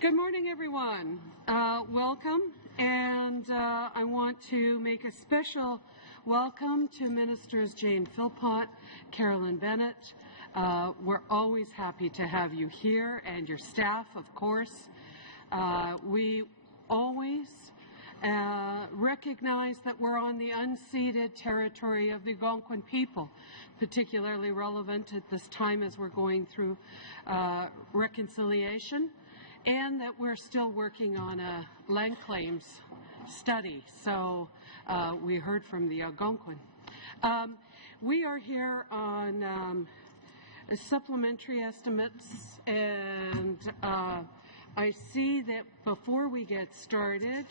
Good morning, everyone. Welcome, and I want to make a special welcome to Ministers Jane Philpott, Carolyn Bennett. We're always happy to have you here, and your staff, of course. We always recognize that we're on the unceded territory of the Algonquin people, particularly relevant at this time as we're going through reconciliation, and that we're still working on a land claims study. So we heard from the Algonquin. We are here on supplementary estimates, and I see that before we get started,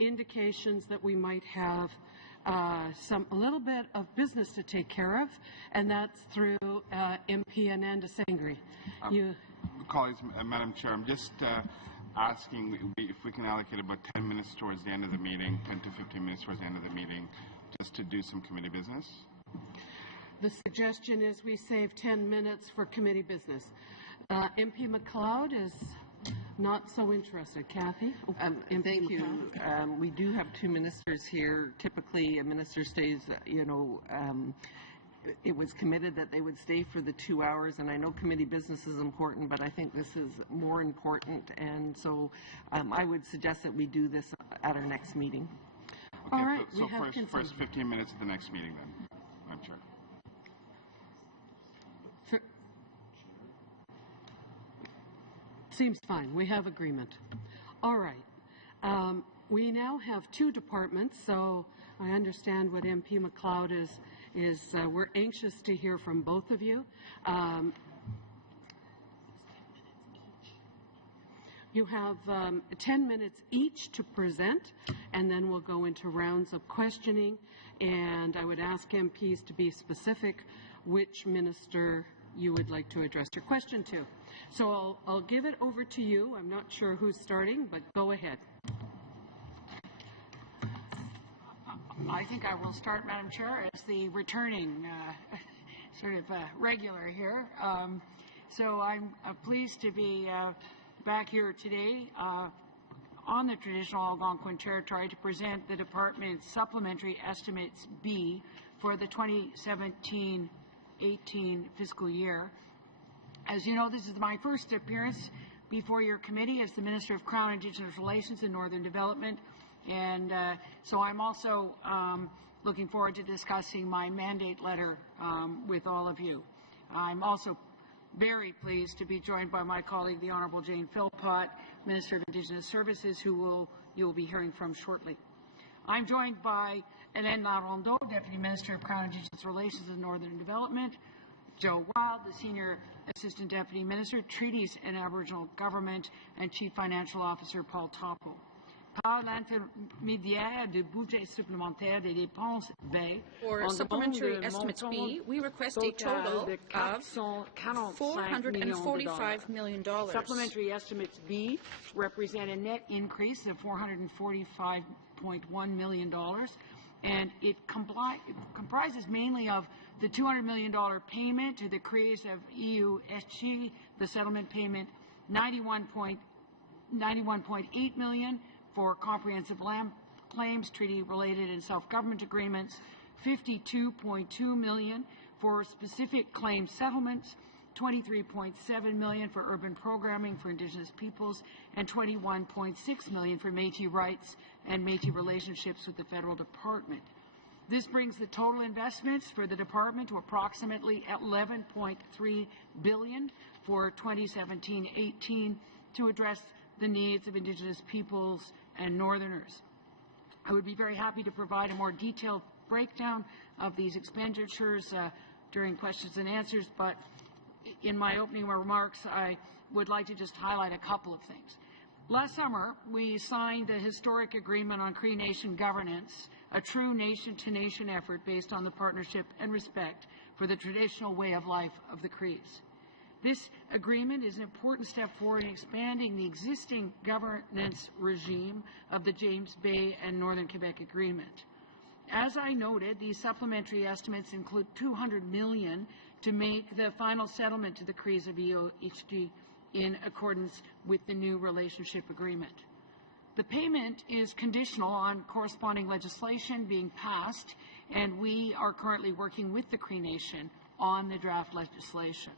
indications that we might have a little bit of business to take care of, and that's through MP Ananda Sangri. Colleagues, Madam Chair, I'm just asking if we can allocate about 10 minutes towards the end of the meeting, 10 to 15 minutes towards the end of the meeting, just to do some committee business. The suggestion is we save 10 minutes for committee business. MP MacLeod is not so interested. Kathy? Thank you. We do have two ministers here. Typically, a minister stays, it was committed that they would stay for the 2 hours, and I know committee business is important, but I think this is more important, and so I would suggest that we do this at our next meeting. Okay, all right. So first 15 minutes at the next meeting then, Madam Chair. Seems fine. We have agreement. All right. We now have two departments, so I understand what MP MacLeod is we're anxious to hear from both of you. You have 10 minutes each to present, and then we'll go into rounds of questioning, and I would ask MPs to be specific which minister you would like to address your question to. So I'll give it over to you. I'm not sure who's starting, but go ahead. I think I will start, Madam Chair, as the returning regular here. So I'm pleased to be back here today on the traditional Algonquin territory to present the Department's Supplementary Estimates B for the 2017-18 fiscal year. As you know, this is my first appearance before your committee as the Minister of Crown-Indigenous Relations and Northern Development, and so I'm also looking forward to discussing my mandate letter with all of you. I'm also very pleased to be joined by my colleague, the Honourable Jane Philpott, Minister of Indigenous Services, who you will be hearing from shortly. I'm joined by Hélène Larondeau, Deputy Minister of Crown-Indigenous Relations and Northern Development, Joe Wild, the Senior Assistant Deputy Minister, Treaties and Aboriginal Government, and Chief Financial Officer Paul Topple. Par l'intermédiaire de budget supplémentaire des dépenses B. For Supplementary Estimates B, we request a total of $445 million. Supplementary Estimates B represent a net increase of $445.1 million, and it comprises mainly of the $200 million payment to the Crees of EU SG, the settlement payment, $91.8 million for comprehensive land claims, treaty-related and self-government agreements, $52.2 million for specific claim settlements, $23.7 million for urban programming for Indigenous peoples, and $21.6 million for Métis rights and Métis relationships with the federal department. This brings the total investments for the department to approximately $11.3 billion for 2017-18 to address the needs of Indigenous peoples and Northerners. I would be very happy to provide a more detailed breakdown of these expenditures during questions and answers, but in my opening remarks, I would like to just highlight a couple of things. Last summer, we signed a historic agreement on Cree Nation governance, a true nation-to-nation effort based on the partnership and respect for the traditional way of life of the Crees. This agreement is an important step forward in expanding the existing governance regime of the James Bay and Northern Quebec Agreement. As I noted, these supplementary estimates include $200 million to make the final settlement to the Crees of EOHG in accordance with the new relationship agreement. The payment is conditional on corresponding legislation being passed, and we are currently working with the Cree Nation on the draft legislation.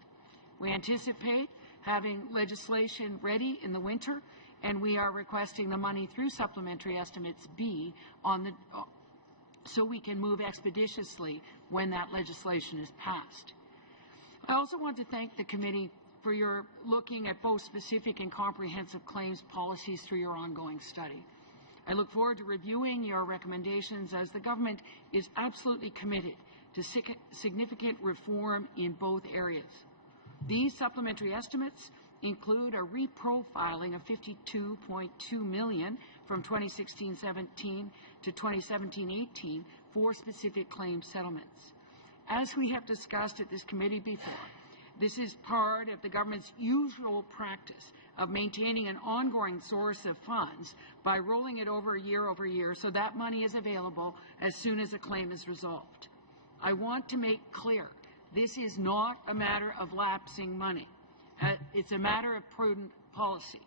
We anticipate having legislation ready in the winter, and we are requesting the money through Supplementary Estimates B so we can move expeditiously when that legislation is passed. I also want to thank the committee for your looking at both specific and comprehensive claims policies through your ongoing study. I look forward to reviewing your recommendations, as the government is absolutely committed to significant reform in both areas. These supplementary estimates include a reprofiling of $52.2 million from 2016-17 to 2017-18 for specific claim settlements. As we have discussed at this committee before, this is part of the government's usual practice of maintaining an ongoing source of funds by rolling it over year so that money is available as soon as a claim is resolved. I want to make clear, this is not a matter of lapsing money. It's a matter of prudent policy.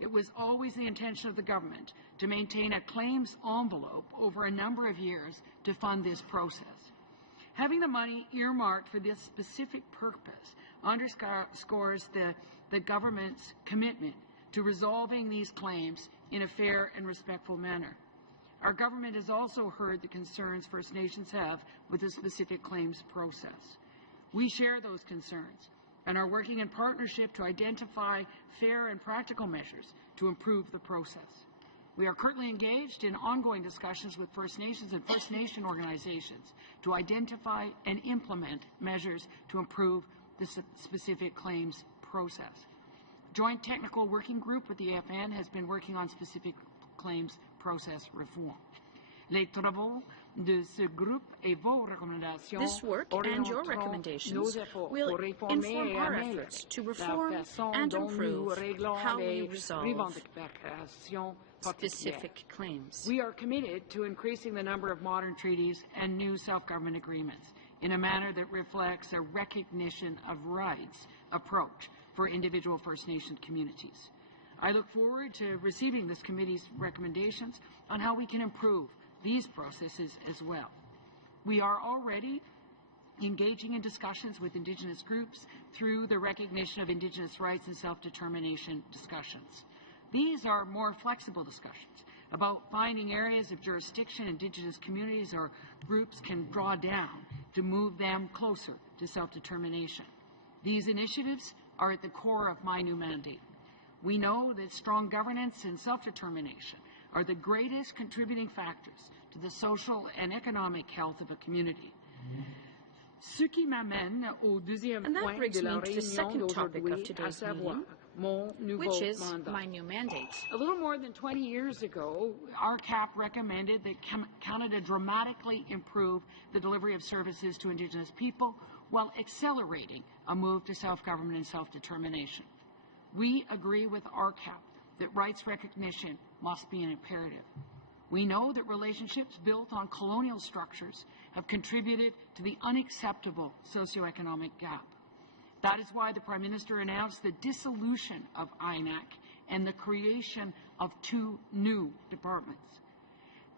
It was always the intention of the government to maintain a claims envelope over a number of years to fund this process. Having the money earmarked for this specific purpose underscores the government's commitment to resolving these claims in a fair and respectful manner. Our government has also heard the concerns First Nations have with the specific claims process. We share those concerns and are working in partnership to identify fair and practical measures to improve the process. We are currently engaged in ongoing discussions with First Nations and First Nation organizations to identify and implement measures to improve the specific claims process. Joint Technical Working Group with the APTN has been working on specific claims process reform. Les travaux de ce groupe et vos recommandations. This work and your recommendations will inform our efforts to reform and improve how we resolve specific claims. We are committed to increasing the number of modern treaties and new self-government agreements in a manner that reflects a recognition of rights approach for individual First Nation communities. I look forward to receiving this committee's recommendations on how we can improve these processes as well. We are already engaging in discussions with Indigenous groups through the recognition of Indigenous rights and self-determination discussions. These are more flexible discussions about finding areas of jurisdiction Indigenous communities or groups can draw down to move them closer to self-determination. These initiatives are at the core of my new mandate. We know that strong governance and self-determination are the greatest contributing factors to the social and economic health of a community. And that brings me to the second topic of today's meeting, which is my new mandate. A little more than 20 years ago, RCAP recommended that Canada dramatically improve the delivery of services to Indigenous people while accelerating a move to self-government and self-determination. We agree with RCAP that rights recognition must be an imperative. We know that relationships built on colonial structures have contributed to the unacceptable socioeconomic gap. That is why the Prime Minister announced the dissolution of INAC and the creation of 2 new departments.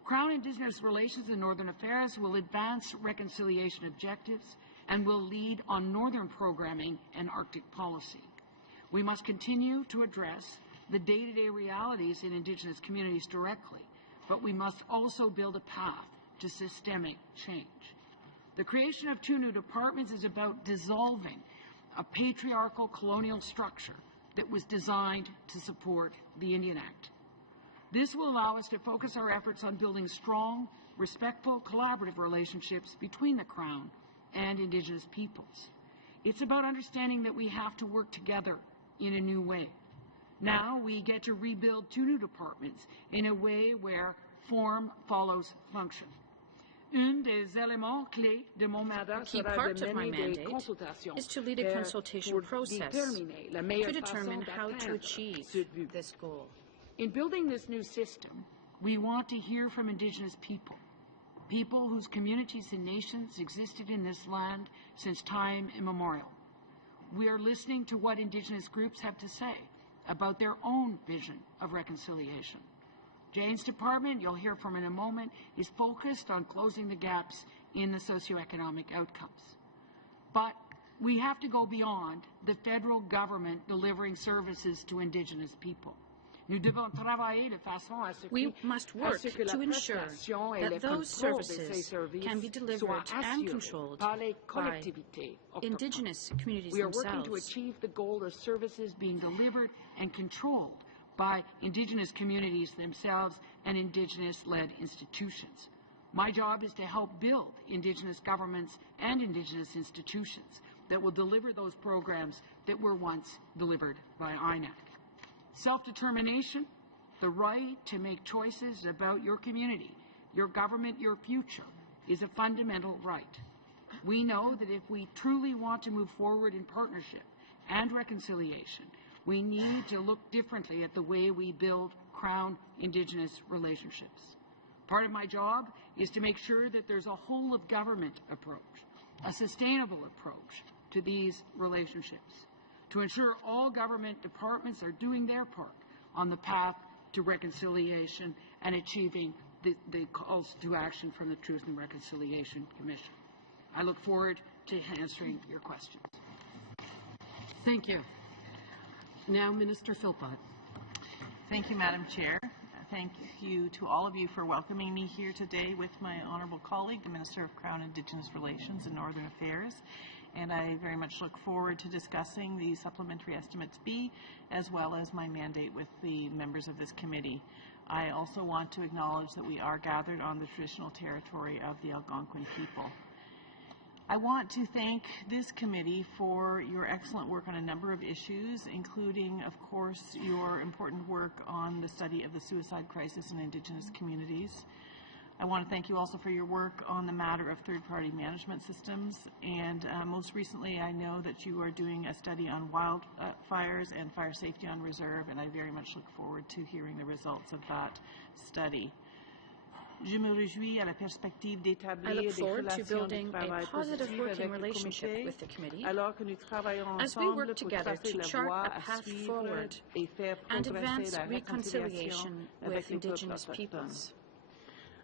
Crown-Indigenous relations and Northern Affairs will advance reconciliation objectives and will lead on Northern programming and Arctic policy. We must continue to address the day-to-day realities in Indigenous communities directly, but we must also build a path to systemic change. The creation of 2 new departments is about dissolving a patriarchal colonial structure that was designed to support the Indian Act. This will allow us to focus our efforts on building strong, respectful, collaborative relationships between the Crown and Indigenous peoples. It's about understanding that we have to work together in a new way. Now we get to rebuild 2 new departments in a way where form follows function. A key part of my mandate is to lead a consultation process to determine how to achieve this goal. In building this new system, we want to hear from Indigenous people, people whose communities and nations existed in this land since time immemorial. We are listening to what Indigenous groups have to say about their own vision of reconciliation. Jane's department, you'll hear from in a moment, is focused on closing the gaps in the socioeconomic outcomes. But we have to go beyond the federal government delivering services to Indigenous people. We must work to ensure that those services can be delivered and controlled by Indigenous communities We are themselves. working to achieve the goal of services being delivered and controlled by Indigenous communities themselves and Indigenous-led institutions. My job is to help build Indigenous governments and Indigenous institutions that will deliver those programs that were once delivered by INAC. Self-determination, the right to make choices about your community, your government, your future, is a fundamental right. We know that if we truly want to move forward in partnership and reconciliation, we need to look differently at the way we build Crown-Indigenous relationships. Part of my job is to make sure that there's a whole-of-government approach, a sustainable approach to these relationships, to ensure all government departments are doing their part on the path to reconciliation and achieving the calls to action from the Truth and Reconciliation Commission. I look forward to answering your questions. Thank you. Now, Minister Philpott. Thank you, Madam Chair. Thank you to all of you for welcoming me here today with my honourable colleague, the Minister of Crown-Indigenous Relations and Northern Affairs. And I very much look forward to discussing the Supplementary Estimates B, as well as my mandate with the members of this committee. I also want to acknowledge that we are gathered on the traditional territory of the Algonquin people. I want to thank this committee for your excellent work on a number of issues, including, of course, your important work on the study of the suicide crisis in Indigenous communities. I want to thank you also for your work on the matter of third-party management systems, and most recently I know that you are doing a study on wildfires and fire safety on reserve, and I very much look forward to hearing the results of that study. I look forward to building a positive working relationship with the committee as we work together to chart a path forward and advance reconciliation with Indigenous peoples.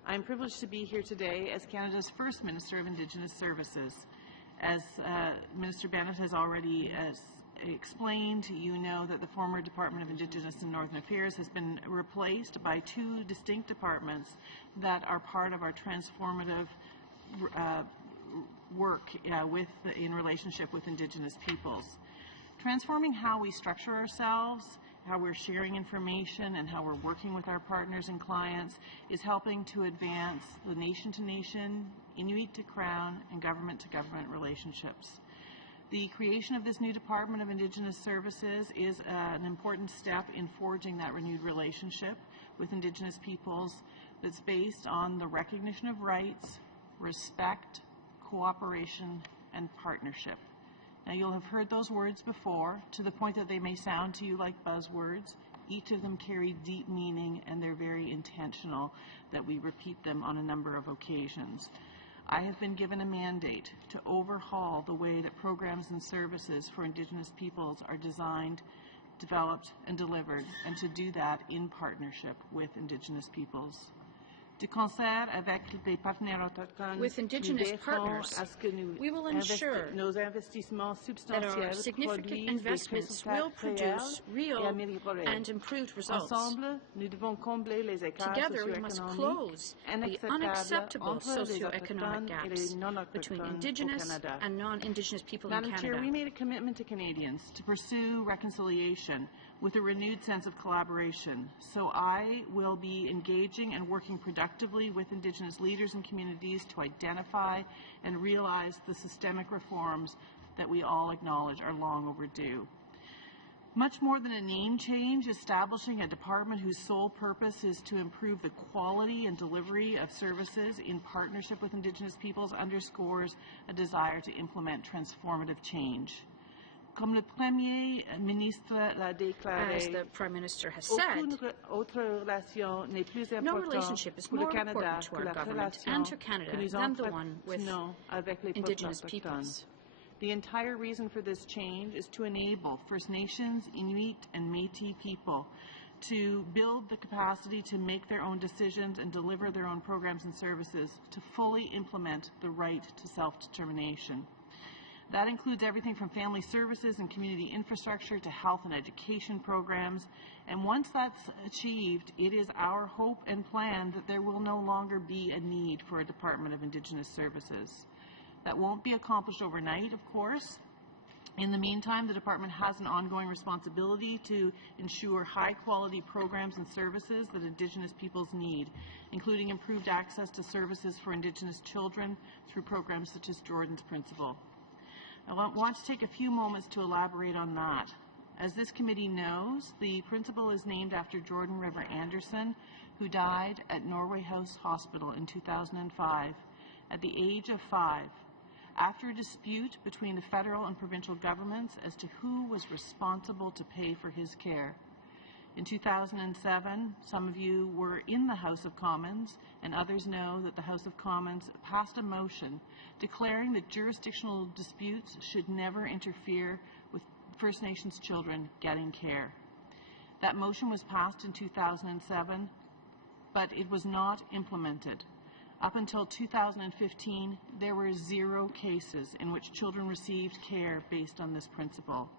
I am privileged to be here today as Canada's first Minister of Indigenous Services. As Minister Bennett has already explained, you know that the former Department of Indigenous and Northern Affairs has been replaced by two distinct departments that are part of our transformative work in relationship with Indigenous peoples. Transforming how we structure ourselves, how we're sharing information, and how we're working with our partners and clients is helping to advance the nation-to-nation, Inuit to Crown, and government-to-government relationships. The creation of this new Department of Indigenous Services is an important step in forging that renewed relationship with Indigenous peoples that's based on the recognition of rights, respect, cooperation, and partnership. Now, you'll have heard those words before, to the point that they may sound to you like buzzwords. Each of them carry deep meaning, and they're very intentional that we repeat them on a number of occasions. I have been given a mandate to overhaul the way that programs and services for Indigenous peoples are designed, developed, and delivered, and to do that in partnership with Indigenous peoples. With Indigenous partners, we will ensure that our significant investments will produce real and improved results. Together, we must close the unacceptable socioeconomic gaps between Indigenous and non-Indigenous people in Canada. Madam Chair, we made a commitment to Canadians to pursue reconciliation with a renewed sense of collaboration. So I will be engaging and working productively with Indigenous leaders and communities to identify and realize the systemic reforms that we all acknowledge are long overdue. Much more than a name change, establishing a department whose sole purpose is to improve the quality and delivery of services in partnership with Indigenous peoples underscores a desire to implement transformative change. As the Prime Minister has said, no relationship is more important to our government and to Canada than the one with Indigenous peoples. The entire reason for this change is to enable First Nations, Inuit, and Métis people to build the capacity to make their own decisions and deliver their own programs and services to fully implement the right to self-determination. That includes everything from family services and community infrastructure to health and education programs. And once that's achieved, it is our hope and plan that there will no longer be a need for a Department of Indigenous Services. That won't be accomplished overnight, of course. In the meantime, the Department has an ongoing responsibility to ensure high-quality programs and services that Indigenous peoples need, including improved access to services for Indigenous children through programs such as Jordan's Principle. I want to take a few moments to elaborate on that. As this committee knows, the principal is named after Jordan River Anderson, who died at Norway House Hospital in 2005 at the age of 5, after a dispute between the federal and provincial governments as to who was responsible to pay for his care. In 2007, some of you were in the House of Commons, and others know that the House of Commons passed a motion declaring that jurisdictional disputes should never interfere with First Nations children getting care. That motion was passed in 2007, but it was not implemented. Up until 2015, there were 0 cases in which children received care based on this principle.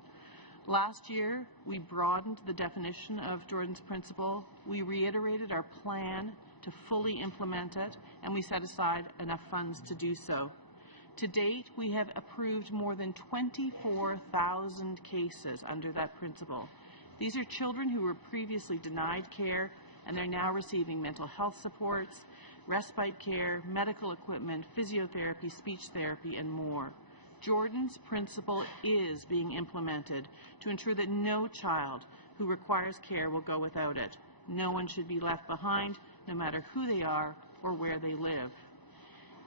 Last year, we broadened the definition of Jordan's Principle, we reiterated our plan to fully implement it, and we set aside enough funds to do so. To date, we have approved more than 24,000 cases under that principle. These are children who were previously denied care, and they're now receiving mental health supports, respite care, medical equipment, physiotherapy, speech therapy, and more. Jordan's Principle is being implemented to ensure that no child who requires care will go without it. No one should be left behind, no matter who they are or where they live.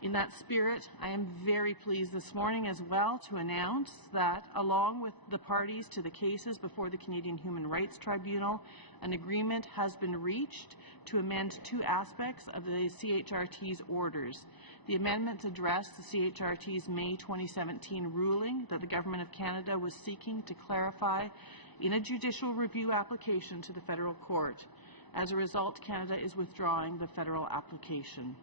In that spirit, I am very pleased this morning as well to announce that, along with the parties to the cases before the Canadian Human Rights Tribunal, an agreement has been reached to amend 2 aspects of the CHRT's orders. The amendments address the CHRT's May 2017 ruling that the Government of Canada was seeking to clarify in a judicial review application to the Federal Court. As a result, Canada is withdrawing the federal application.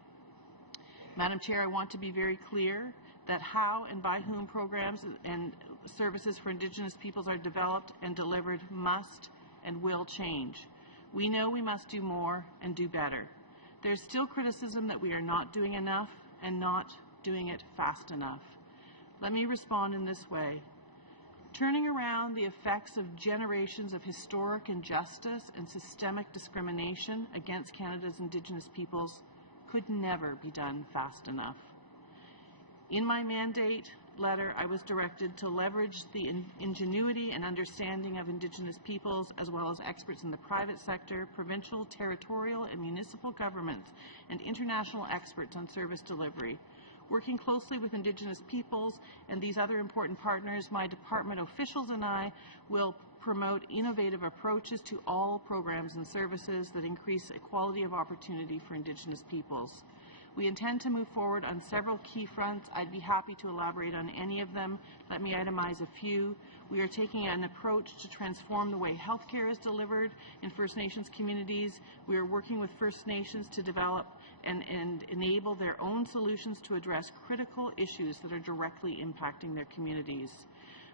Madam Chair, I want to be very clear that how and by whom programs and services for Indigenous peoples are developed and delivered must and will change. We know we must do more and do better. There's still criticism that we are not doing enough and not doing it fast enough. Let me respond in this way. Turning around the effects of generations of historic injustice and systemic discrimination against Canada's Indigenous peoples could never be done fast enough. In my mandate letter, I was directed to leverage the ingenuity and understanding of Indigenous peoples, as well as experts in the private sector, provincial, territorial, and municipal governments, and international experts on service delivery. Working closely with Indigenous peoples and these other important partners, my department officials and I will promote innovative approaches to all programs and services that increase equality of opportunity for Indigenous peoples. We intend to move forward on several key fronts. I'd be happy to elaborate on any of them. Let me itemize a few. We are taking an approach to transform the way healthcare is delivered in First Nations communities. We are working with First Nations to develop and enable their own solutions to address critical issues that are directly impacting their communities.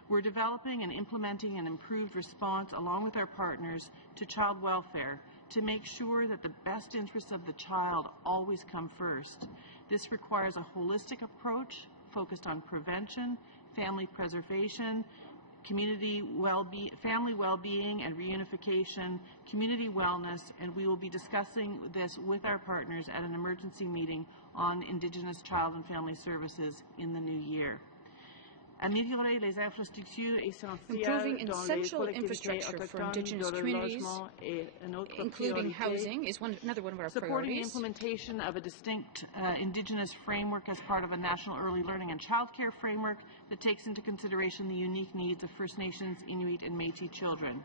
We're developing and implementing an improved response along with our partners to child welfare to make sure that the best interests of the child always come first. This requires a holistic approach focused on prevention, family preservation, family well-being and reunification, community wellness, and we will be discussing this with our partners at an emergency meeting on Indigenous child and family services in the new year. Improving essential infrastructure for Indigenous communities, including housing, is another one of our priorities. Supporting the implementation of a distinct Indigenous framework as part of a national early learning and childcare framework that takes into consideration the unique needs of First Nations, Inuit, and Métis children.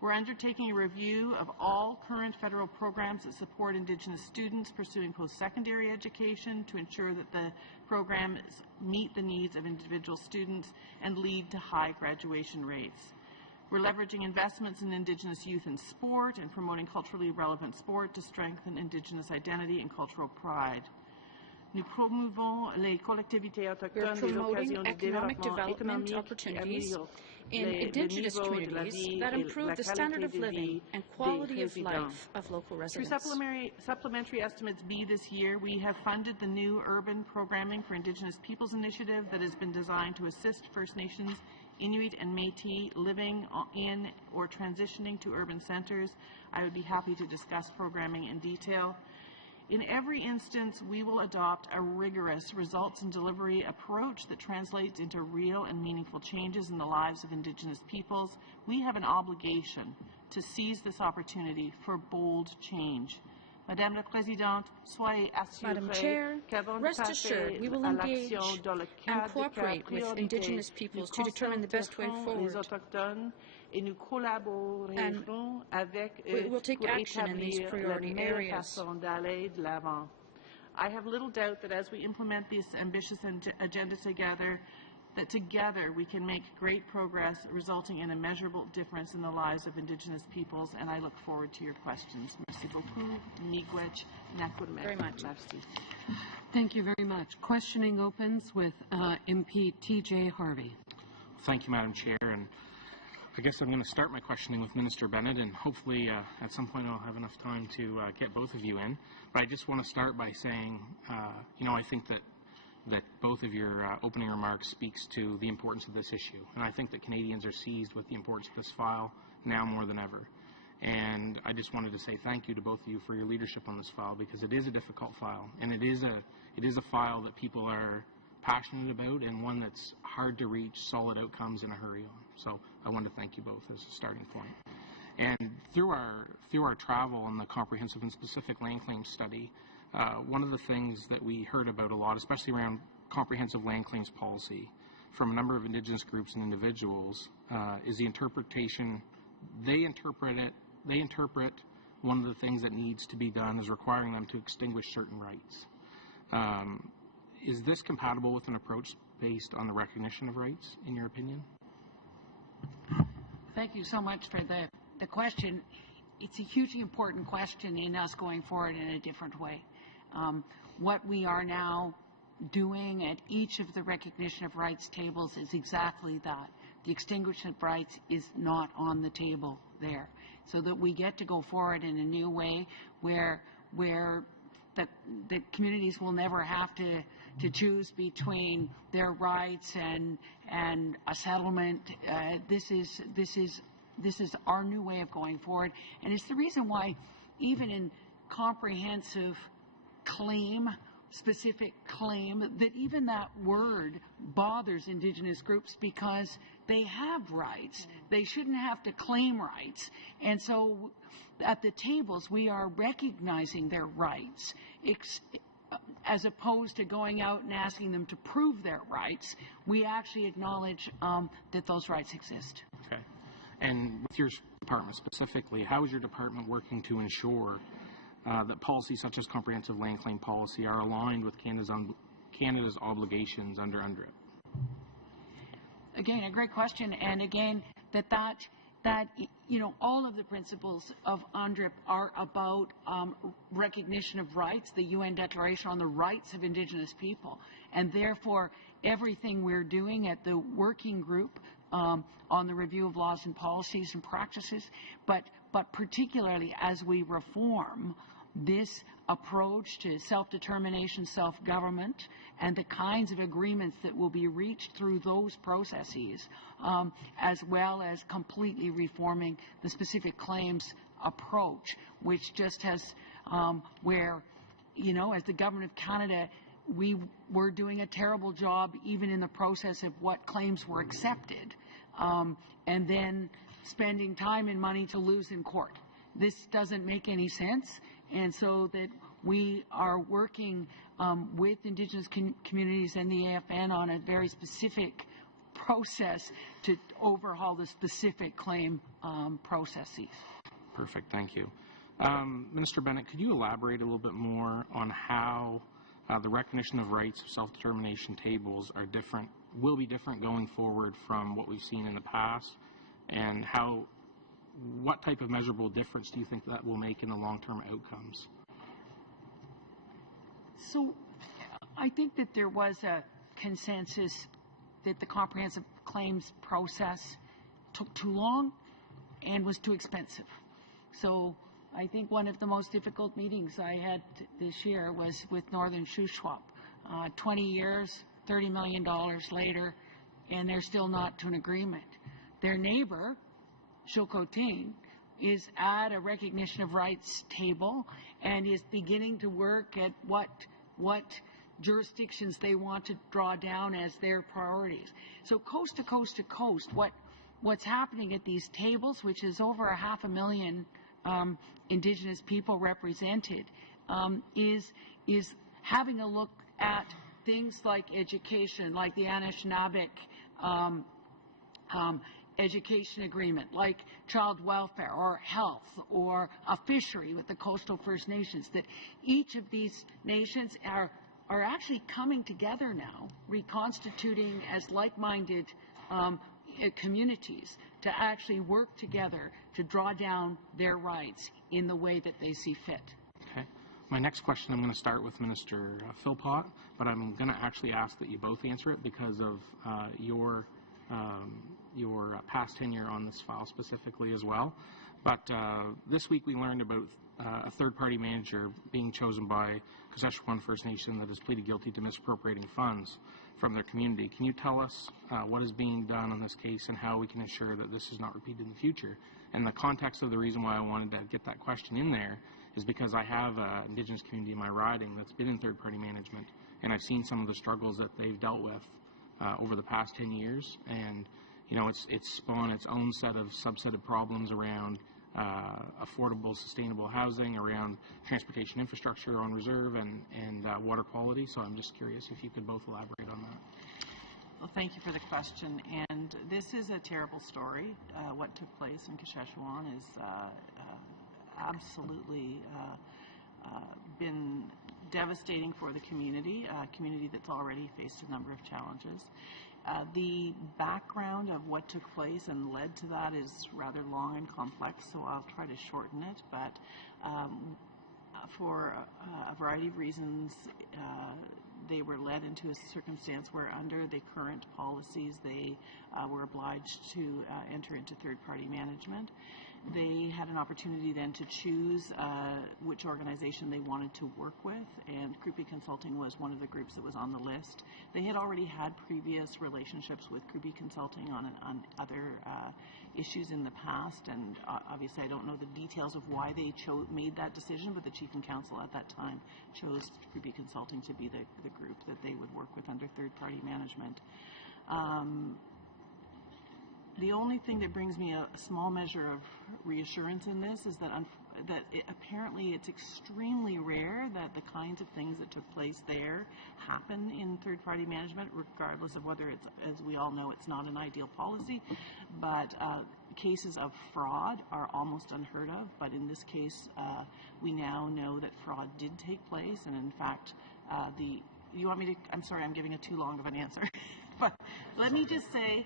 We're undertaking a review of all current federal programs that support Indigenous students pursuing post-secondary education to ensure that the programs meet the needs of individual students and lead to high graduation rates. We're leveraging investments in Indigenous youth in sport and promoting culturally relevant sport to strengthen Indigenous identity and cultural pride. Nous promouvons les collectivités autochtones des occasions de développement économique qui améliorent in Indigenous communities that improve the standard of living and quality of life of local residents. Through supplementary estimates B this year, we have funded the new urban programming for Indigenous Peoples initiative that has been designed to assist First Nations, Inuit and Métis living in or transitioning to urban centres. I would be happy to discuss programming in detail. In every instance, we will adopt a rigorous results and delivery approach that translates into real and meaningful changes in the lives of Indigenous peoples. We have an obligation to seize this opportunity for bold change. Madame la Présidente, soyez Madam Chair, rest assured we will engage and cooperate with Indigenous peoples to determine the best way forward. And we will take action in these priority areas. I have little doubt that as we implement this ambitious agenda together, we can make great progress, resulting in a measurable difference in the lives of Indigenous peoples, and I look forward to your questions. Merci beaucoup. Miigwech, Nakwudmek. Very much. Merci. Thank you very much. Questioning opens with MP T.J. Harvey. Thank you, Madam Chair. And I guess I'm going to start my questioning with Minister Bennett, and hopefully at some point I'll have enough time to get both of you in. But I just want to start by saying, I think that both of your opening remarks speaks to the importance of this issue. And I think that Canadians are seized with the importance of this file now more than ever. And I just wanted to say thank you to both of you for your leadership on this file, because it is a difficult file, and it is a file that people are passionate about, and one that's hard to reach solid outcomes in a hurry on. So I want to thank you both as a starting point. And through our travel on the comprehensive and specific land claim study, one of the things that we heard about a lot, especially around comprehensive land claims policy, from a number of Indigenous groups and individuals, is the interpretation. They interpret one of the things that needs to be done as requiring them to extinguish certain rights. Is this compatible with an approach based on the recognition of rights, in your opinion? Thank you so much for the question. It's a hugely important question in us going forward in a different way. What we are now doing at each of the recognition of rights tables is exactly that. The extinguishment of rights is not on the table there, so that we get to go forward in a new way where the communities will never have to choose between their rights and a settlement. This is our new way of going forward, and it's the reason why even in comprehensive claim, specific claim, that even that word bothers Indigenous groups, because they have rights. They shouldn't have to claim rights. And so at the tables, we are recognizing their rights, as opposed to going out and asking them to prove their rights. We actually acknowledge that those rights exist. Okay. And with your department specifically, how is your department working to ensure that policies such as comprehensive land claim policy are aligned with Canada's obligations under UNDRIP? Again, a great question, and again, that all of the principles of UNDRIP are about recognition of rights, the UN Declaration on the Rights of Indigenous People, and therefore everything we're doing at the working group on the review of laws and policies and practices, but particularly as we reform this approach to self-determination, self-government, and the kinds of agreements that will be reached through those processes, as well as completely reforming the specific claims approach, which just has where, as the Government of Canada, we were doing a terrible job even in the process of what claims were accepted, and then spending time and money to lose in court. This doesn't make any sense, and so that we are working with Indigenous communities and the AFN on a very specific process to overhaul the specific claim processes. Perfect, thank you. Minister Bennett, could you elaborate a little bit more on how the recognition of rights of self-determination tables are different, will be different going forward from what we've seen in the past, and what type of measurable difference do you think that will make in the long-term outcomes? So I think that there was a consensus that the comprehensive claims process took too long and was too expensive. So I think one of the most difficult meetings I had this year was with Northern Shuswap. 20 years, $30 million later, and they're still not to an agreement. Their neighbor, Shokoting, is at a recognition of rights table and is beginning to work at what jurisdictions they want to draw down as their priorities. So coast to coast to coast, what's happening at these tables, which is over 500,000 Indigenous people represented, is having a look at things like education, like the Anishinaabe education agreement, like child welfare or health or a fishery with the coastal First Nations, that each of these nations are actually coming together now, reconstituting as like-minded communities to actually work together to draw down their rights in the way that they see fit. Okay. My next question, I'm going to start with Minister Philpott, but I'm going to actually ask that you both answer it because of your past tenure on this file specifically as well. But this week we learned about a third-party manager being chosen by Kashechewan First Nation that has pleaded guilty to misappropriating funds from their community. Can you tell us what is being done on this case and how we can ensure that this is not repeated in the future? And the context of the reason why I wanted to get that question in there is because I have an Indigenous community in my riding that's been in third-party management, and I've seen some of the struggles that they've dealt with over the past 10 years. And, you know, it's spawned its own subset of problems around affordable, sustainable housing, around transportation infrastructure on reserve, and water quality. So I'm just curious if you could both elaborate on that. Well, thank you for the question. And this is a terrible story. What took place in Kashechewan is absolutely been devastating for the community, a community that's already faced a number of challenges. The background of what took place and led to that is rather long and complex, so I'll try to shorten it. But for a variety of reasons, they were led into a circumstance where under the current policies they were obliged to enter into third-party management. They had an opportunity then to choose which organization they wanted to work with, and Krupi Consulting was one of the groups that was on the list. They had already had previous relationships with Krupi Consulting on other issues in the past, and obviously I don't know the details of why they made that decision, but the Chief and Counsel at that time chose Krupi Consulting to be the group that they would work with under third-party management. The only thing that brings me a small measure of reassurance in this is that apparently it's extremely rare that the kinds of things that took place there happen in third-party management, regardless of whether it's, as we all know, it's not an ideal policy. But cases of fraud are almost unheard of. But in this case, we now know that fraud did take place, and in fact, you want me to? I'm sorry, I'm giving it too long of an answer. But let me just say,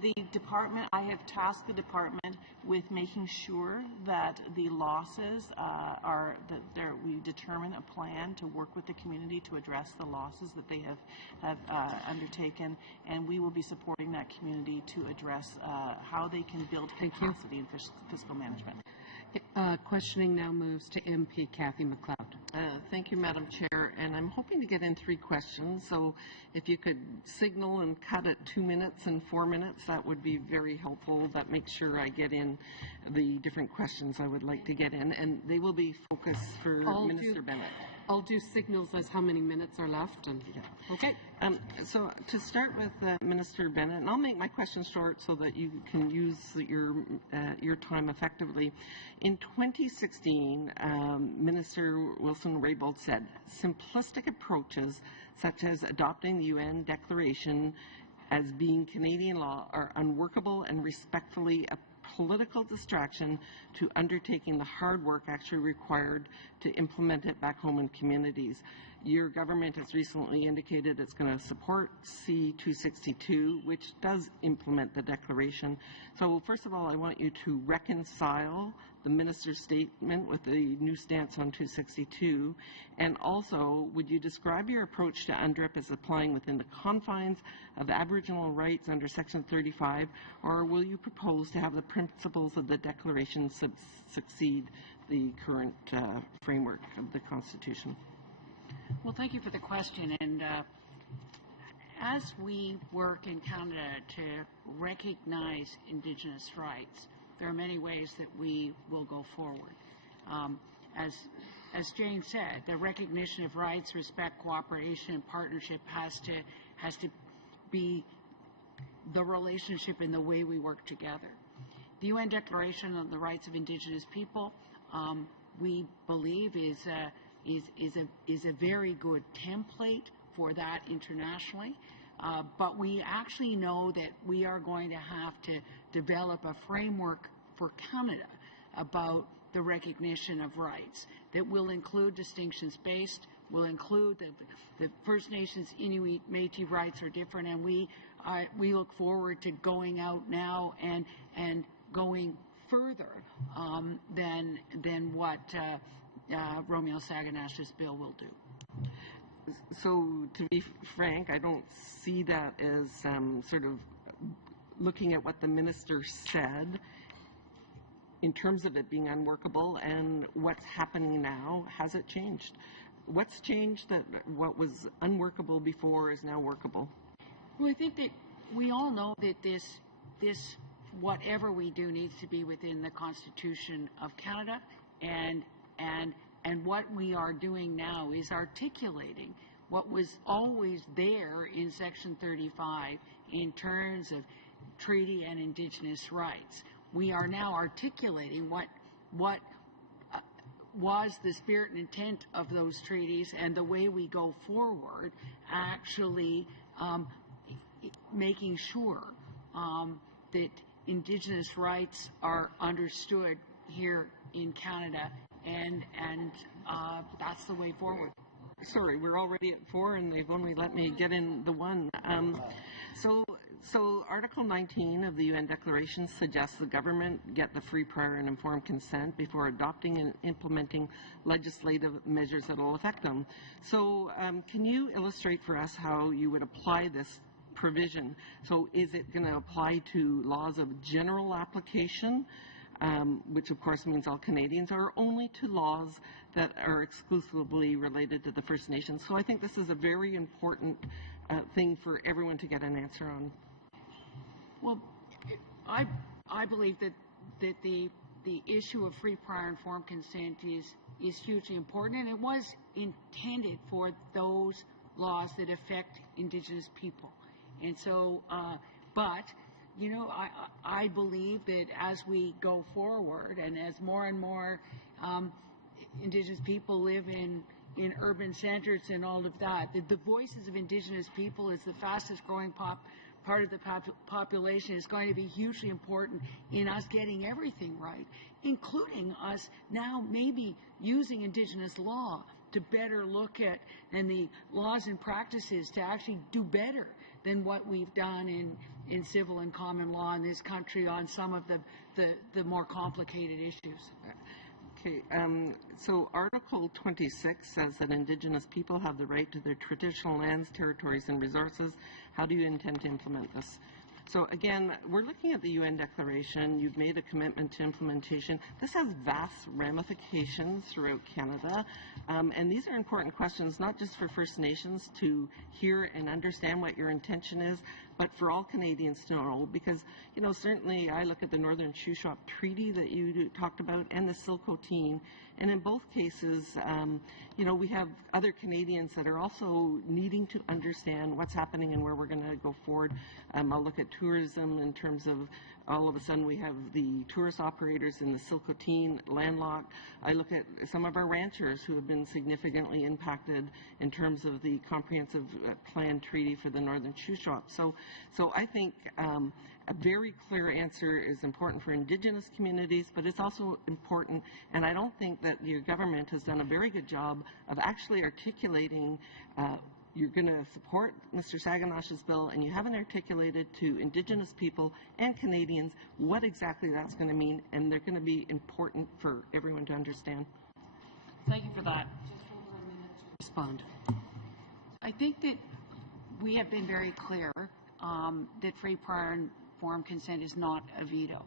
the department, I have tasked the department with making sure that the losses we determine a plan to work with the community to address the losses that they have undertaken, and we will be supporting that community to address how they can build capacity in fiscal management. Questioning now moves to MP Kathy McLeod. Thank you, Madam Chair, and I'm hoping to get in 3 questions, so if you could signal and cut at 2 minutes and 4 minutes, that would be very helpful. That makes sure I get in the different questions I would like to get in, and they will be focused for Minister Bennett. I'll do signals as how many minutes are left. And yeah. Okay. So to start with Minister Bennett, and I'll make my questions short so that you can use your time effectively. In 2016, Minister Wilson-Raybould said, simplistic approaches such as adopting the UN Declaration as being Canadian law are unworkable and respectfully a political distraction to undertaking the hard work actually required to implement it back home in communities. Your government has recently indicated it's going to support C-262, which does implement the declaration. So first of all, I want you to reconcile the minister's statement with the new stance on 262, and also would you describe your approach to UNDRIP as applying within the confines of Aboriginal rights under Section 35, or will you propose to have the principles of the declaration succeed the current framework of the Constitution? Well, thank you for the question. And as we work in Canada to recognize Indigenous rights, there are many ways that we will go forward. As Jane said, the recognition of rights, respect, cooperation, and partnership has to be the relationship in the way we work together. The UN Declaration on the Rights of Indigenous People, we believe is a very good template for that internationally, but we actually know that we are going to have to develop a framework for Canada about the recognition of rights that will include distinctions-based, will include the First Nations, Inuit, Métis rights are different, and we look forward to going out now and going further than what Romeo Saganash's bill will do. So, to be frank, I don't see that as sort of looking at what the minister said in terms of it being unworkable and what's happening now. Has it changed? What's changed that what was unworkable before is now workable? Well, I think that we all know that this whatever we do needs to be within the Constitution of Canada, and what we are doing now is articulating what was always there in Section 35 in terms of treaty and Indigenous rights. We are now articulating what was the spirit and intent of those treaties, and the way we go forward actually making sure that Indigenous rights are understood here in Canada, and that's the way forward. Sorry, we're already at 4 and they've only let me get in the 1. So Article 19 of the UN Declaration suggests the government get the free, prior and informed consent before adopting and implementing legislative measures that will affect them. So can you illustrate for us how you would apply this provision? So is it going to apply to laws of general application, which of course means all Canadians, or only to laws that are exclusively related to the First Nations? So I think this is a very important thing for everyone to get an answer on. Well, I believe that the issue of free, prior, informed consent is hugely important, and it was intended for those laws that affect Indigenous people. And so, but you know, I believe that as we go forward, and as more and more Indigenous people live in urban centers and all of that, the voices of Indigenous people is the fastest growing part of the population, is going to be hugely important in us getting everything right, including us now maybe using Indigenous law to better look at, and the laws and practices to actually do better than what we've done in civil and common law in this country on some of the more complicated issues. Okay, so Article 26 says that Indigenous people have the right to their traditional lands, territories, and resources. How do you intend to implement this? So again, we're looking at the UN Declaration. You've made a commitment to implementation. This has vast ramifications throughout Canada, and these are important questions, not just for First Nations to hear and understand what your intention is, but for all Canadians to know, because, you know, certainly I look at the Northern Shuswap Treaty that you talked about and the Silcoteen, and in both cases, you know, we have other Canadians that are also needing to understand what's happening and where we're going to go forward. I'll look at tourism in terms of all of a sudden we have the tourist operators in the Silcotin landlocked. I look at some of our ranchers who have been significantly impacted in terms of the comprehensive plan treaty for the Northern Shuswap. So I think a very clear answer is important for Indigenous communities, but it's also important, and I don't think that your government has done a very good job of actually articulating you're going to support Mr. Saganash's bill, and you haven't articulated to Indigenous people and Canadians what exactly that's going to mean, and they're going to be important for everyone to understand. Thank you for that. Just over a minute to respond. I think that we have been very clear that free, prior, and informed consent is not a veto.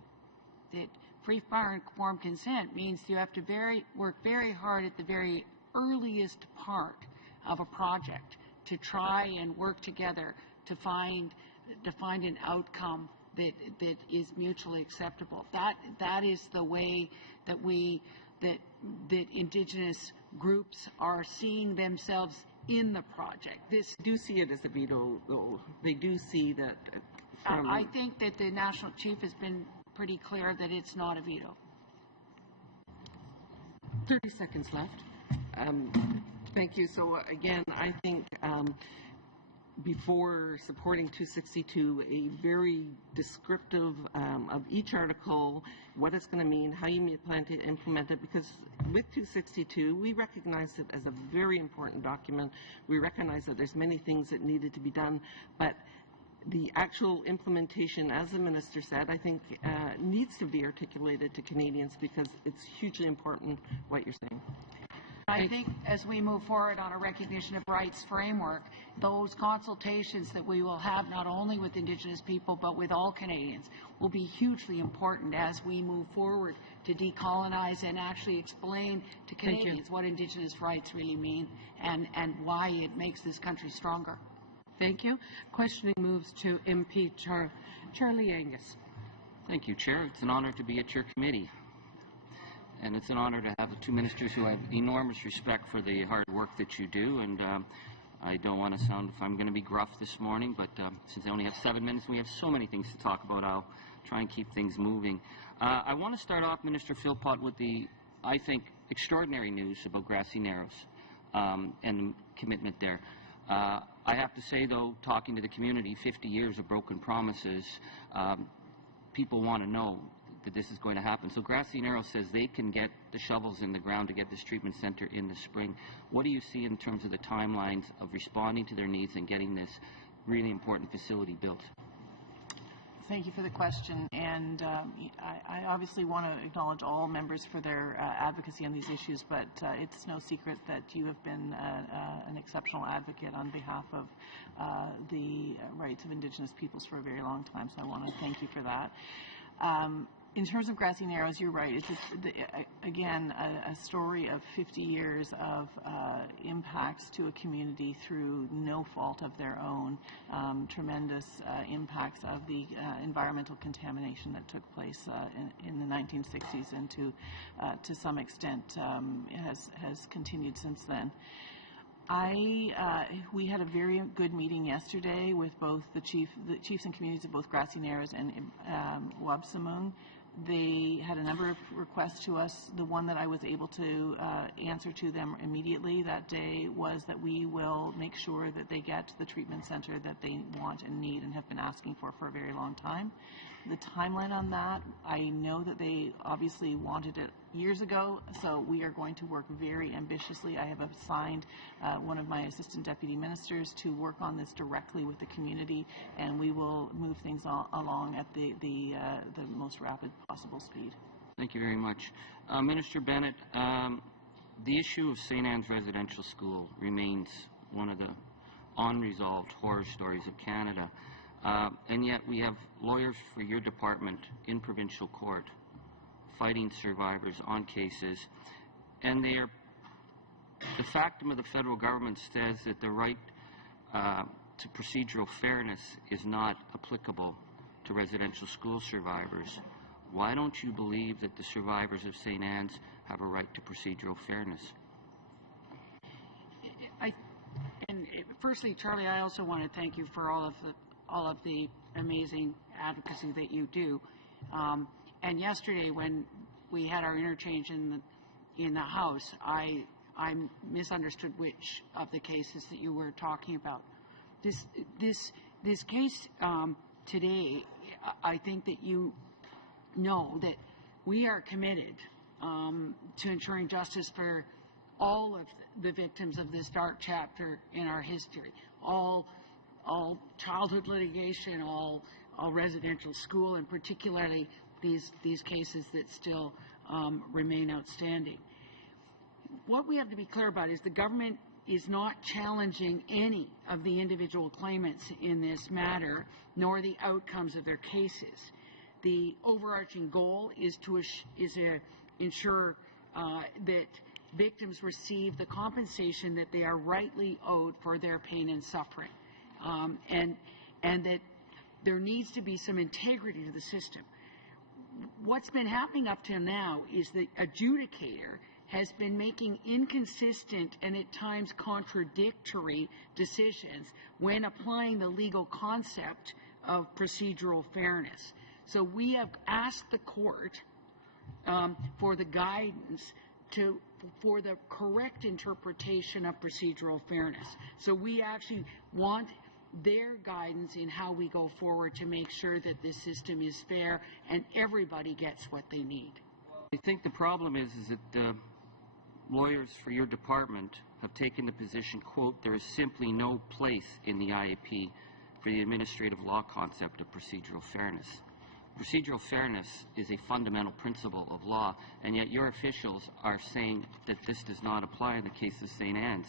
That free, prior, and informed consent means you have to work very hard at the very earliest part of a project to try and work together to find an outcome that is mutually acceptable. That is the way that Indigenous groups are seeing themselves in the project. This do see it as a veto, though. They do see that. I think that the National Chief has been pretty clear that it's not a veto. 30 seconds left. Thank you. So again, I think before supporting 262, a very descriptive of each article, what it's going to mean, how you plan to implement it, because with 262, we recognize it as a very important document. We recognize that there's many things that needed to be done, but the actual implementation, as the Minister said, I think needs to be articulated to Canadians because it's hugely important what you're saying. I think as we move forward on a recognition of rights framework, those consultations that we will have not only with Indigenous people but with all Canadians will be hugely important as we move forward to decolonize and actually explain to Canadians what Indigenous rights really mean and why it makes this country stronger. Thank you. Questioning moves to MP Charlie Angus. Thank you, Chair. It's an honor to be at your committee. And it's an honor to have the two ministers who have enormous respect for the hard work that you do. And I don't want to sound, if I'm going to be gruff this morning, but since I only have 7 minutes and we have so many things to talk about, I'll try and keep things moving. I want to start off, Minister Philpott, with the, I think, extraordinary news about Grassy Narrows and commitment there. I have to say, though, talking to the community, 50 years of broken promises, people want to know that this is going to happen. So Grassy Narrows says they can get the shovels in the ground to get this treatment center in the spring. What do you see in terms of the timelines of responding to their needs and getting this really important facility built? Thank you for the question, and I obviously want to acknowledge all members for their advocacy on these issues, but it's no secret that you have been an exceptional advocate on behalf of the rights of Indigenous peoples for a very long time, so I want to thank you for that. In terms of Grassy Narrows, you're right. It's, again, a story of 50 years of impacts to a community through no fault of their own, tremendous impacts of the environmental contamination that took place in the 1960s and to some extent it has continued since then. We had a very good meeting yesterday with both the chiefs and communities of both Grassy Narrows and Wabsamung. They had a number of requests to us. The one that I was able to answer to them immediately that day was that we will make sure that they get the treatment center that they want and need and have been asking for a very long time. The timeline on that, I know that they obviously wanted it years ago, so we are going to work very ambitiously. I have assigned one of my assistant deputy ministers to work on this directly with the community, and we will move things along at the most rapid possible speed. Thank you very much. Minister Bennett, the issue of St. Anne's Residential School remains one of the unresolved horror stories of Canada. And yet we have lawyers for your department in provincial court fighting survivors on cases, and the factum of the federal government says that the right to procedural fairness is not applicable to residential school survivors. Why don't you believe that the survivors of St. Anne's have a right to procedural fairness? Firstly, Charlie, I also want to thank you for all all of the amazing advocacy that you do. And yesterday, when we had our interchange in the House, I misunderstood which of the cases that you were talking about. This case today, I think that you know that we are committed to ensuring justice for all of the victims of this dark chapter in our history, all childhood litigation, all residential school, and particularly these cases that still remain outstanding. What we have to be clear about is the government is not challenging any of the individual claimants in this matter, nor the outcomes of their cases. The overarching goal is to ensure that victims receive the compensation that they are rightly owed for their pain and suffering, and that there needs to be some integrity to the system. What's been happening up till now is the adjudicator has been making inconsistent and at times contradictory decisions when applying the legal concept of procedural fairness. So we have asked the court for the guidance for the correct interpretation of procedural fairness. So we actually want their guidance in how we go forward to make sure that this system is fair and everybody gets what they need. I think the problem is that lawyers for your department have taken the position, quote, there is simply no place in the IAP for the administrative law concept of procedural fairness. Procedural fairness is a fundamental principle of law, and yet your officials are saying that this does not apply in the case of St. Anne's.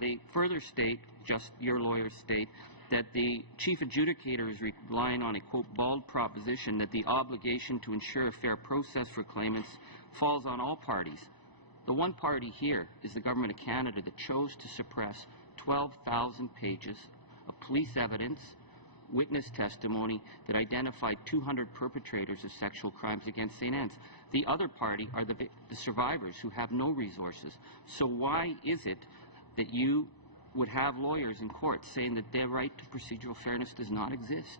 They further state, just your lawyers state, that the chief adjudicator is relying on a, quote, bald proposition that the obligation to ensure a fair process for claimants falls on all parties. The one party here is the Government of Canada that chose to suppress 12,000 pages of police evidence, witness testimony that identified 200 perpetrators of sexual crimes against St. Anne's. The other party are the survivors who have no resources. So why is it that you would have lawyers in court saying that their right to procedural fairness does not exist?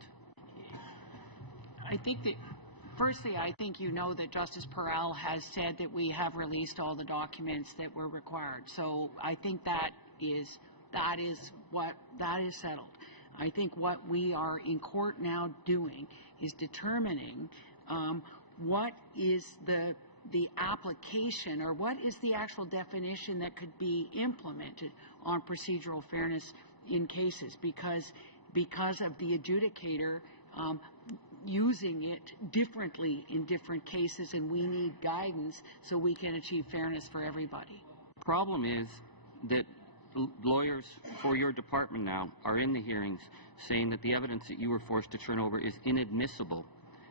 I think that, firstly, I think you know that Justice Perel has said that we have released all the documents that were required. So I think that is settled. I think what we are in court now doing is determining what is the application, or what is the actual definition that could be implemented on procedural fairness in cases, because of the adjudicator using it differently in different cases, and we need guidance so we can achieve fairness for everybody. The problem is that lawyers for your department now are in the hearings saying that the evidence that you were forced to turn over is inadmissible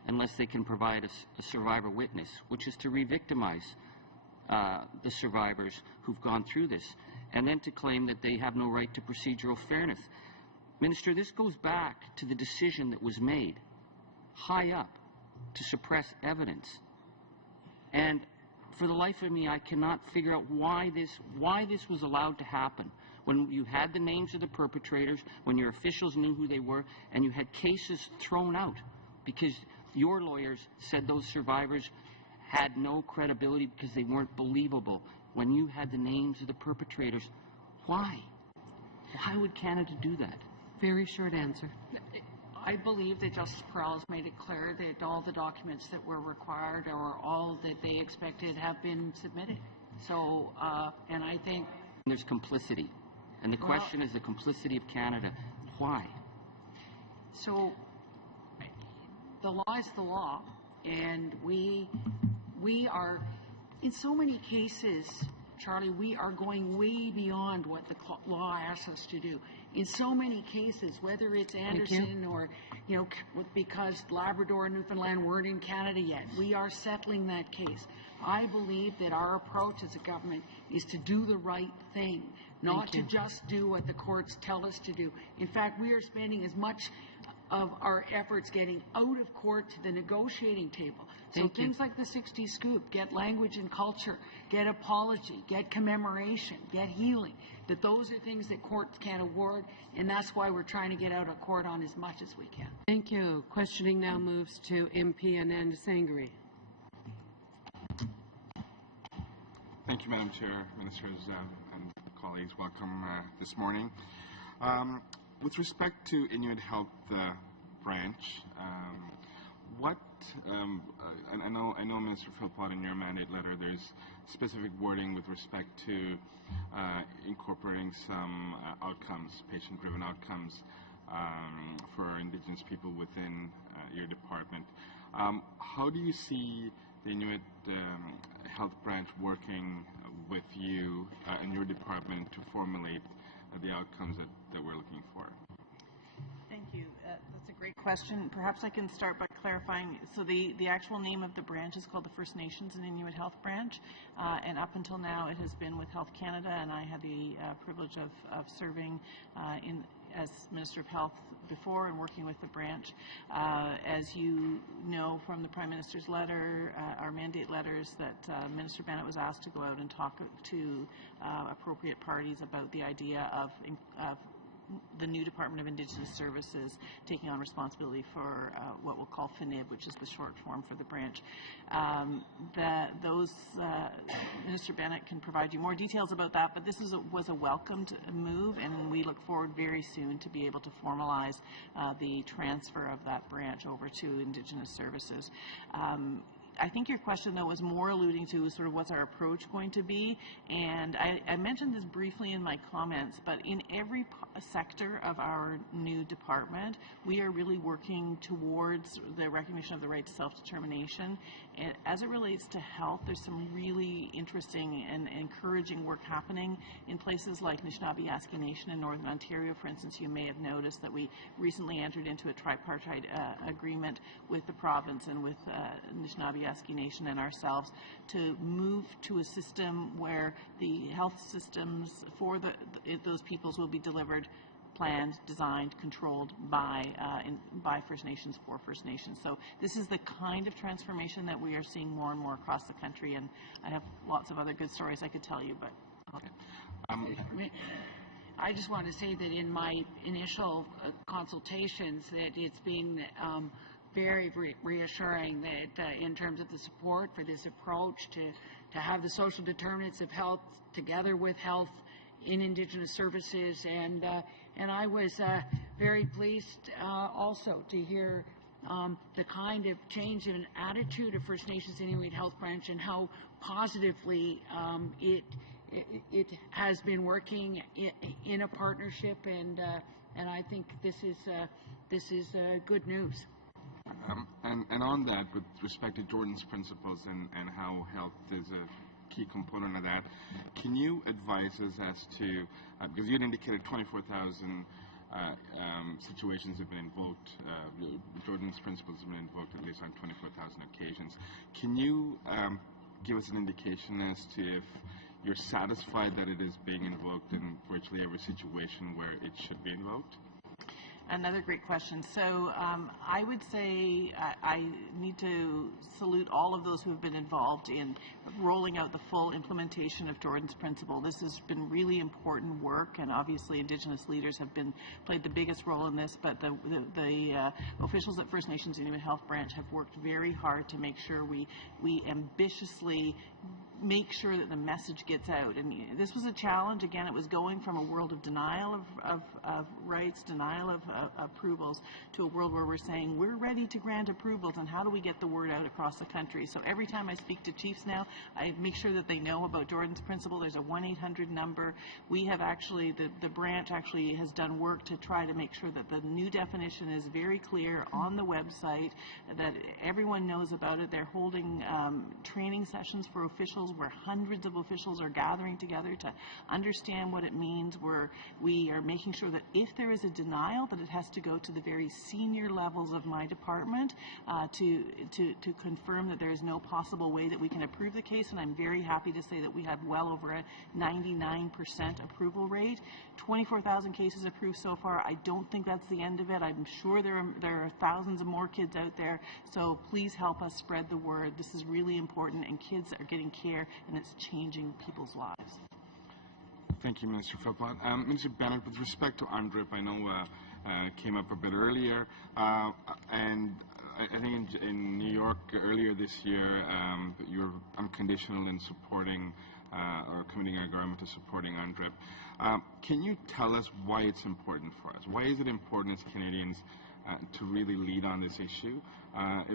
unless they can provide a survivor witness, which is to re-victimize the survivors who've gone through this, and then to claim that they have no right to procedural fairness. Minister, this goes back to the decision that was made high up to suppress evidence. And for the life of me, I cannot figure out why this was allowed to happen. When you had the names of the perpetrators, when your officials knew who they were, and you had cases thrown out because your lawyers said those survivors had no credibility because they weren't believable. When you had the names of the perpetrators, why? Why would Canada do that? Very short answer. I believe that Justice Perel has made it clear that all the documents that were required or all that they expected have been submitted. So, and I think there's complicity. And the question is the complicity of Canada. Why? So, the law is the law, and we are, in so many cases, Charlie, we are going way beyond what the law asks us to do. In so many cases, whether it's Anderson or, because Labrador and Newfoundland weren't in Canada yet, we are settling that case. I believe that our approach as a government is to do the right thing, not to just do what the courts tell us to do. In fact, we are spending as much of our efforts getting out of court to the negotiating table. So things like the 60 Scoop, get language and culture, get apology, get commemoration, get healing, that those are things that courts can't award, and that's why we're trying to get out of court on as much as we can. Thank you. Questioning now moves to MP Anand Sangri. Thank you, Madam Chair, Ministers, and colleagues. Welcome this morning. With respect to Inuit Health Branch, and I know, Minister Philpott, in your mandate letter, there's specific wording with respect to incorporating some outcomes, patient-driven outcomes, for Indigenous people within your department. How do you see the Inuit Health Branch working with you and your department to formulate the outcomes that we're looking for? Thank you. That's a great question. Perhaps I can start by clarifying. So the actual name of the branch is called the First Nations and Inuit Health Branch, and up until now it has been with Health Canada, and I had the privilege of serving as Minister of Health before and working with the branch. As you know from the Prime Minister's letter, our mandate letters, that Minister Bennett was asked to go out and talk to appropriate parties about the idea of the new Department of Indigenous Services taking on responsibility for what we'll call FNIB, which is the short form for the branch. Minister Bennett can provide you more details about that, but this was a welcomed move, and we look forward very soon to be able to formalize the transfer of that branch over to Indigenous Services. I think your question, though, was more alluding to sort of what's our approach going to be, and I mentioned this briefly in my comments, but in every sector of our new department, we are really working towards the recognition of the right to self-determination. And as it relates to health, there's some really interesting and encouraging work happening in places like Anishinaabe Nation in Northern Ontario. For instance, you may have noticed that we recently entered into a tripartite agreement with the province and with Anishinaabe Nation and ourselves to move to a system where the health systems for those peoples will be delivered, planned, designed, controlled by First Nations for First Nations. So this is the kind of transformation that we are seeing more and more across the country, and I have lots of other good stories I could tell you, but I just want to say that in my initial consultations that it's been very reassuring that in terms of the support for this approach to have the social determinants of health together with health in Indigenous services, and I was very pleased also to hear the kind of change in attitude of First Nations Inuit Health Branch and how positively it has been working in a partnership, and I think this is good news. And on that, with respect to Jordan's principles and how health is a key component of that, can you advise us as to, because you had indicated 24,000 situations have been invoked, Jordan's principles have been invoked at least on 24,000 occasions. Can you give us an indication as to if you're satisfied that it is being invoked in virtually every situation where it should be invoked? Another great question. So I would say I need to salute all of those who have been involved in rolling out the full implementation of Jordan's Principle. This has been really important work, and obviously Indigenous leaders have played the biggest role in this, but the officials at First Nations Inuit Health Branch have worked very hard to make sure we appambitiously make sure that the message gets out. And this was a challenge. Again, it was going from a world of denial of rights, denial of approvals, to a world where we're saying we're ready to grant approvals, and how do we get the word out across the country? So every time I speak to chiefs now, I make sure that they know about Jordan's Principle. There's a 1-800 number. We have actually, the branch actually has done work to try to make sure that the new definition is very clear on the website, that everyone knows about it. They're holding training sessions for officials where hundreds of officials are gathering together to understand what it means, where we are making sure that if there is a denial, that it has to go to the very senior levels of my department to confirm that there is no possible way that we can approve the case. And I'm very happy to say that we had well over a 99% approval rate. 24,000 cases approved so far. I don't think that's the end of it. I'm sure there are thousands of more kids out there. So please help us spread the word. This is really important, and kids are getting care, and it's changing people's lives. Thank you, Minister Philpott. Minister Bennett, with respect to UNDRIP, I know it came up a bit earlier, and I think in New York earlier this year, you were unconditional in supporting or committing our government to supporting UNDRIP. Can you tell us why it's important for us? Why is it important as Canadians to really lead on this issue?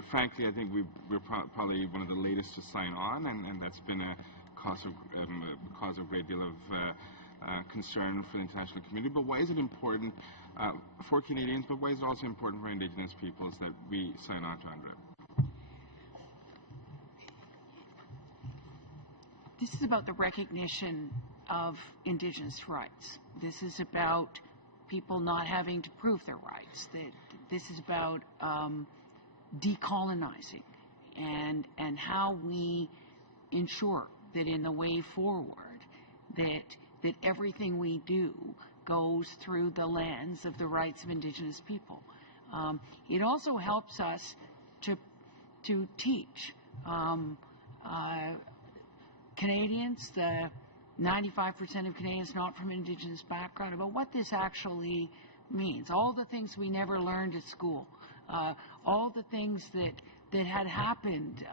Frankly, I think we're probably one of the latest to sign on, and that's been a cause of a great deal of concern for the international community. But why is it important for Canadians, but why is it also important for Indigenous peoples that we sign on to UNDRIP? This is about the recognition of Indigenous rights. This is about people not having to prove their rights. This is about decolonizing and how we ensure that in the way forward that everything we do goes through the lens of the rights of Indigenous people. It also helps us to teach Canadians, the 95% of Canadians not from Indigenous background, about what this actually means. All the things we never learned at school, all the things that had happened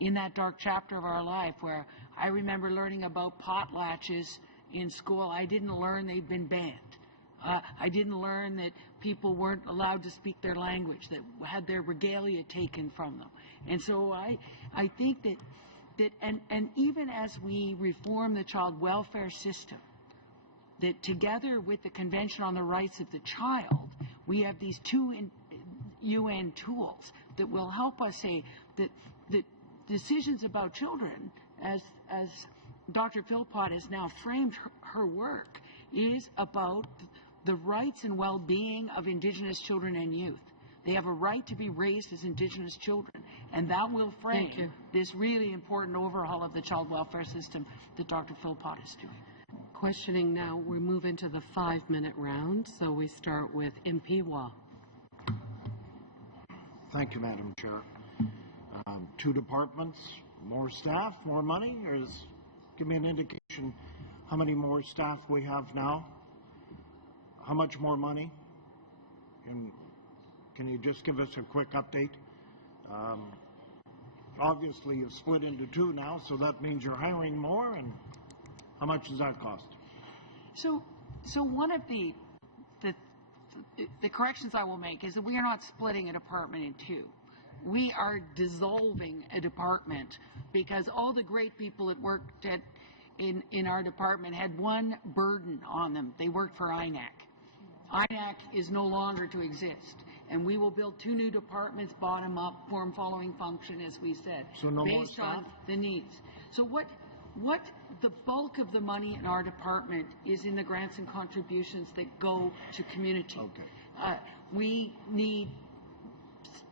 in that dark chapter of our life, where I remember learning about potlatches in school. I didn't learn they'd been banned. I didn't learn that people weren't allowed to speak their language, that had their regalia taken from them. And so I think that and even as we reform the child welfare system, that together with the Convention on the Rights of the Child, we have these two UN tools that will help us say that decisions about children, as Dr. Philpott has now framed her work, is about the rights and well-being of Indigenous children and youth. They have a right to be raised as Indigenous children, and that will frame this really important overhaul of the child welfare system that Dr. Philpott is doing. Questioning now, we move into the 5-minute round, so we start with MP Wah. Thank you, Madam Chair. 2 departments, more staff, more money, or give me an indication how many more staff we have now, how much more money, and can you just give us a quick update? Obviously, you've split into 2 now, so that means you're hiring more, and how much does that cost? So one of the corrections I will make is that we are not splitting a department in 2. We are dissolving a department because all the great people that worked in our department had one burden on them. They worked for INAC. INAC is no longer to exist. And we will build 2 new departments, bottom up, form following function, as we said, so no based on the needs. So what the bulk of the money in our department is in the grants and contributions that go to community. Okay. We need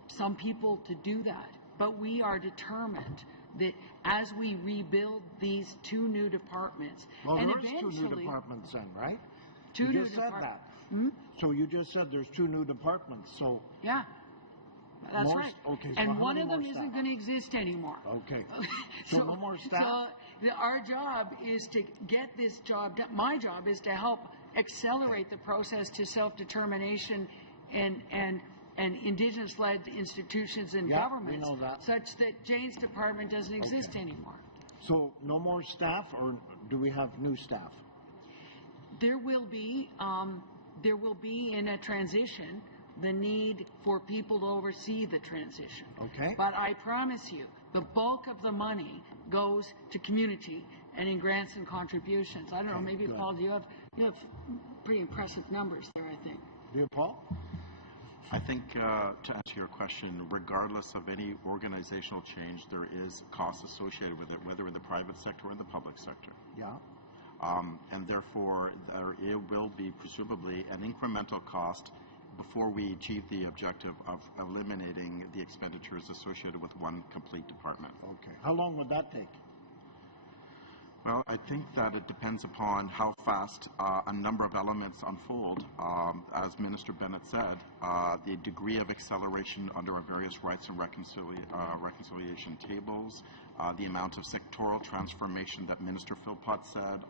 some people to do that, but we are determined that as we rebuild these 2 new departments, well, and there's eventually 2 new departments then, right? 2 you new just said that. Hmm? So you just said there's 2 new departments. So yeah, that's more, right. Okay, so and how one many of them more isn't staff? going to exist anymore. Okay. So no more staff? So our job is to get this job done. My job is to help accelerate the process to self-determination and Indigenous-led institutions and governments, we know that. such that Jane's department doesn't exist anymore. So no more staff, or do we have new staff? There will be in a transition the need for people to oversee the transition. Okay. But I promise you, the bulk of the money goes to community and in grants and contributions. I don't know, maybe good. Paul, you have pretty impressive numbers there, I think. Do you, Paul? I think to answer your question, regardless of any organizational change, there is costs associated with it, whether in the private sector or in the public sector. Yeah. And therefore, it will be presumably an incremental cost before we achieve the objective of eliminating the expenditures associated with one complete department. Okay. How long would that take? Well, I think that it depends upon how fast a number of elements unfold. As Minister Bennett said, the degree of acceleration under our various rights and reconciliation tables, the amount of sectoral transformation that Minister Philpott said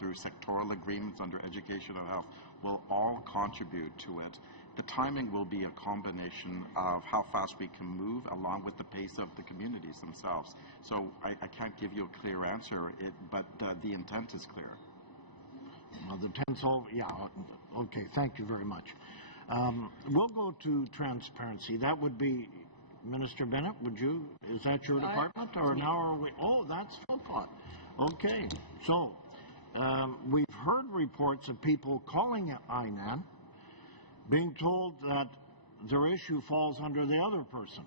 through sectoral agreements under education and health will all contribute to it. The timing will be a combination of how fast we can move along with the pace of the communities themselves. So I can't give you a clear answer, but the intent is clear. Well, the intent's all, yeah, okay, thank you very much. We'll go to transparency. That would be, Minister Bennett, would you, is that your department? Or now are we, oh, that's Philpott. Okay, so we've heard reports of people calling INAN being told that their issue falls under the other person.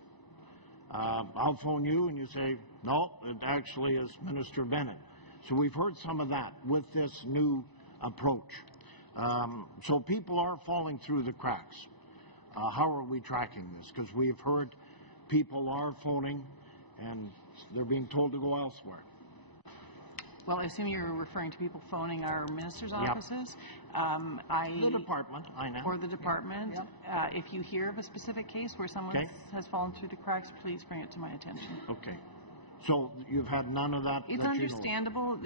I'll phone you and you say, no, it actually is Minister Bennett. So we've heard some of that with this new approach. So people are falling through the cracks. How are we tracking this? Because we've heard people are phoning and they're being told to go elsewhere. Well, I assume you're referring to people phoning our ministers' offices. The department, I know. Or the department. Yep. If you hear of a specific case where someone has fallen through the cracks, please bring it to my attention. Okay. So you've had none of that? It's understandable.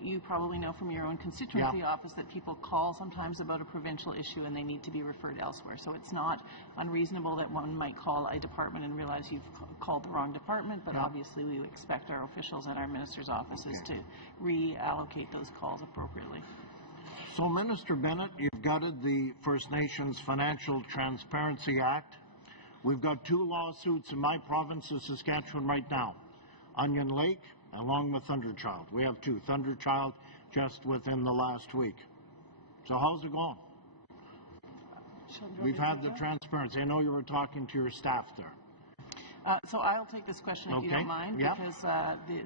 You probably know from your own constituency office that people call sometimes about a provincial issue and they need to be referred elsewhere. So it's not unreasonable that one might call a department and realize you've called the wrong department, but obviously we expect our officials and our ministers' offices to reallocate those calls appropriately. So, Minister Bennett, you've gutted the First Nations Financial Transparency Act. We've got 2 lawsuits in my province of Saskatchewan right now. Onion Lake, along with Thunderchild. We have 2. Thunderchild just within the last week. So how's it going? We've had the transparency. I know you were talking to your staff there. So I'll take this question if you don't mind, because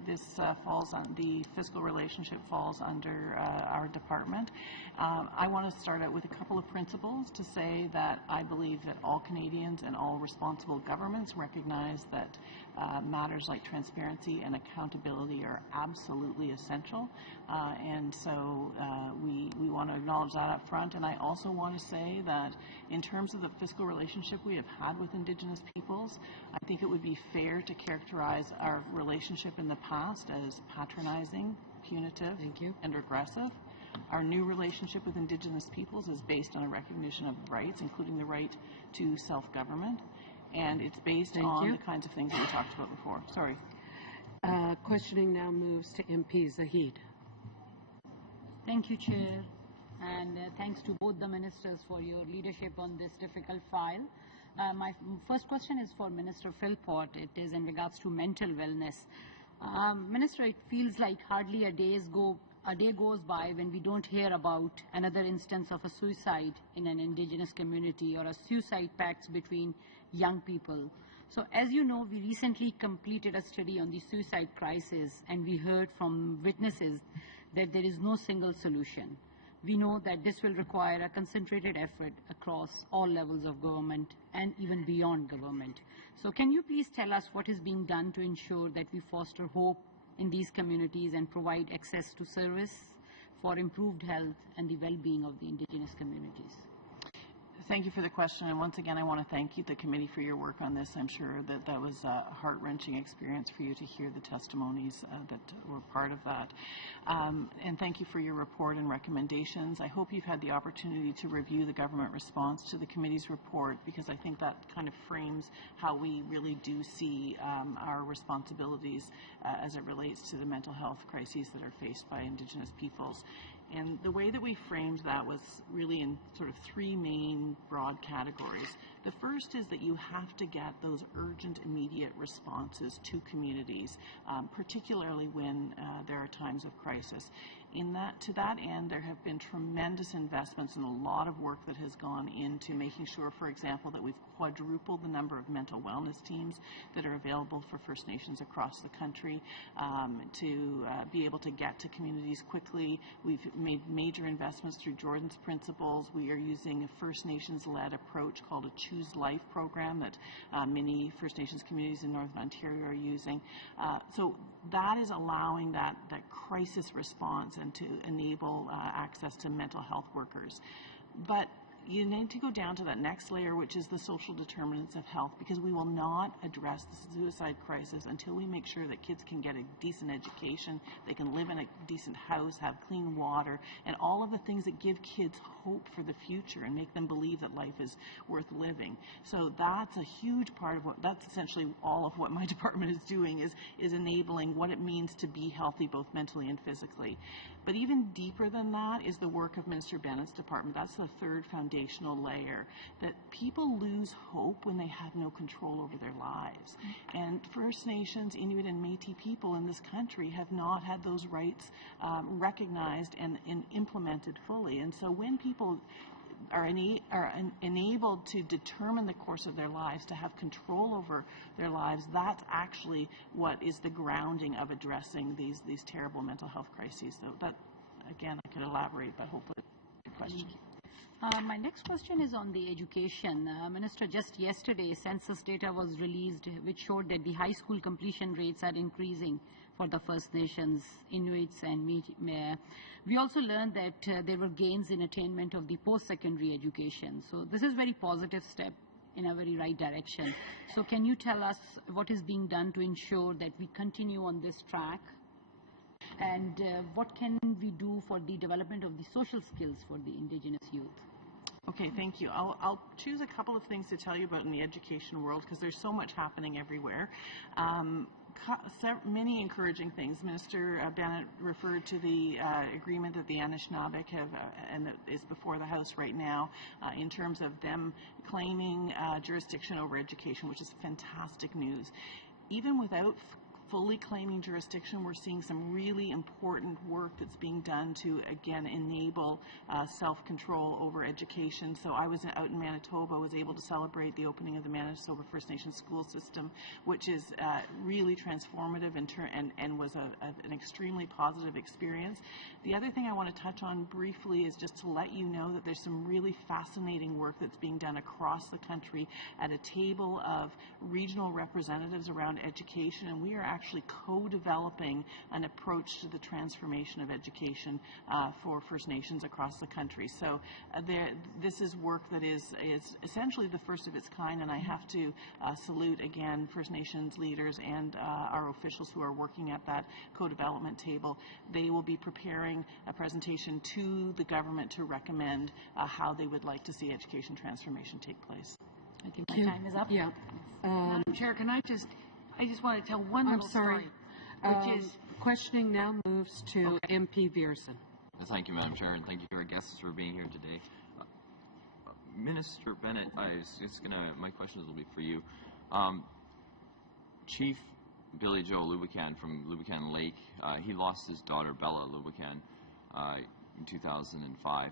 this falls on the fiscal relationship falls under our department. I want to start out with a couple of principles to say that I believe that all Canadians and all responsible governments recognize that matters like transparency and accountability are absolutely essential, and so we want to acknowledge that up front. And I also want to say that in terms of the fiscal relationship we have had with Indigenous peoples, I think it would be fair to characterize our relationship in the past as patronizing, punitive, and regressive. Our new relationship with Indigenous peoples is based on a recognition of rights, including the right to self-government, and it's based on the kinds of things that we talked about before. Sorry. Questioning now moves to MP Zahid. Thank you, Chair, and thanks to both the ministers for your leadership on this difficult file. My first question is for Minister Philpott. It is in regards to mental wellness. Minister, it feels like hardly a day goes by when we don't hear about another instance of a suicide in an Indigenous community or a suicide pact between young people. So as you know, we recently completed a study on the suicide crisis, and we heard from witnesses that there is no single solution. We know that this will require a concentrated effort across all levels of government and even beyond government. So can you please tell us what is being done to ensure that we foster hope in these communities and provide access to service for improved health and the well-being of the Indigenous communities? Thank you for the question, and once again I want to thank you, the committee, for your work on this. I'm sure that that was a heart-wrenching experience for you to hear the testimonies that were part of that. And thank you for your report and recommendations. I hope you've had the opportunity to review the government response to the committee's report, because I think that kind of frames how we really do see our responsibilities as it relates to the mental health crises that are faced by Indigenous peoples. And the way that we framed that was really in sort of 3 main broad categories. The first is that you have to get those urgent, immediate responses to communities, particularly when there are times of crisis. To that end, there have been tremendous investments and a lot of work that has gone into making sure, for example, that we've quadrupled the number of mental wellness teams that are available for First Nations across the country to be able to get to communities quickly. We've made major investments through Jordan's Principles. We are using a First Nations-led approach called a Choose Life program that many First Nations communities in Northern Ontario are using. So that is allowing that crisis response and to enable access to mental health workers. But you need to go down to that next layer, which is the social determinants of health, because we will not address the suicide crisis until we make sure that kids can get a decent education, they can live in a decent house, have clean water, and all of the things that give kids hope for the future and make them believe that life is worth living. So that's a huge part of that's essentially all of what my department is doing, is enabling what it means to be healthy both mentally and physically. But even deeper than that is the work of Minister Bennett's department. That's the third foundational layer, that people lose hope when they have no control over their lives. And First Nations, Inuit, and Métis people in this country have not had those rights recognized and implemented fully. And so when people are enabled to determine the course of their lives, to have control over their lives, that's actually what is the grounding of addressing these terrible mental health crises. So that, again, I could elaborate, but hopefully a question. My next question is on the education. Minister, just yesterday, census data was released which showed that the high school completion rates are increasing for the First Nations, Inuits, and Métis. We also learned that there were gains in attainment of the post-secondary education. So this is a very positive step in a very right direction. So can you tell us what is being done to ensure that we continue on this track? And what can we do for the development of the social skills for the Indigenous youth? Okay, thank you. I'll choose a couple of things to tell you about in the education world, because there's so much happening everywhere. Many encouraging things. Minister Bennett referred to the agreement that the Anishinaabe have, and that is before the House right now, in terms of them claiming jurisdiction over education, which is fantastic news. Even without fully claiming jurisdiction, we're seeing some really important work that's being done to, again, enable self-control over education. So I was out in Manitoba, was able to celebrate the opening of the Manitoba First Nations school system, which is really transformative and was an extremely positive experience. The other thing I want to touch on briefly is just to let you know that there's some really fascinating work that's being done across the country at a table of regional representatives around education, and we are actually co-developing an approach to the transformation of education for First Nations across the country. So this is work that is essentially the first of its kind, and I have to salute again First Nations leaders and our officials who are working at that co-development table. They will be preparing a presentation to the government to recommend how they would like to see education transformation take place. I think my time is up. Yeah. Madam Chair, I just want to tell one little story, which is questioning now moves to MP Viersen. Thank you, Madam Chair, and thank you to our guests for being here today. Minister Bennett, my questions will be for you. Chief Billy Joe Lubican from Lubican Lake, he lost his daughter Bella Lubican in 2005.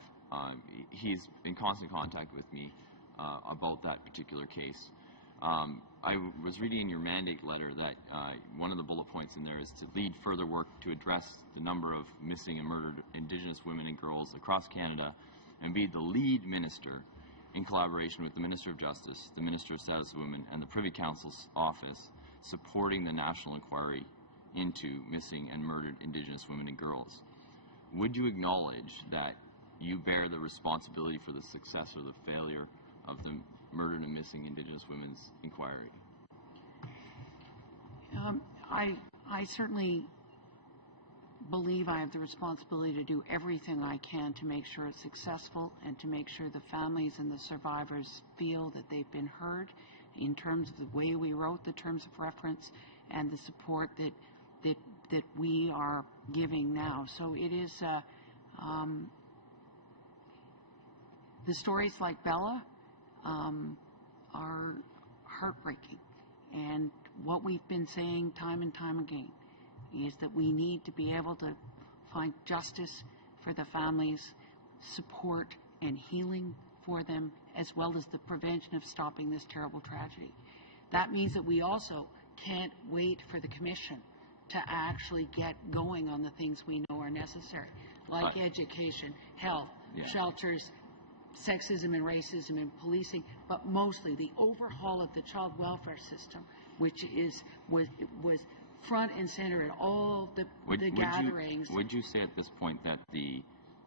He's in constant contact with me about that particular case. I was reading in your mandate letter that one of the bullet points in there is to lead further work to address the number of missing and murdered Indigenous women and girls across Canada, and be the lead minister in collaboration with the Minister of Justice, the Minister of Status of Women, and the Privy Council's office, supporting the national inquiry into missing and murdered Indigenous women and girls. Would you acknowledge that you bear the responsibility for the success or the failure of the murdered and missing Indigenous women's inquiry? I certainly believe I have the responsibility to do everything I can to make sure it's successful and to make sure the families and the survivors feel that they've been heard in terms of the way we wrote the terms of reference and the support that we are giving now. So it is the stories like Bella are heartbreaking. And what we've been saying time and time again is that we need to be able to find justice for the families, support and healing for them, as well as the prevention of stopping this terrible tragedy. That means that we also can't wait for the Commission to actually get going on the things we know are necessary, like education, health, shelters, sexism and racism and policing, but mostly the overhaul of the child welfare system, which was front and center at all the gatherings. Would you say at this point that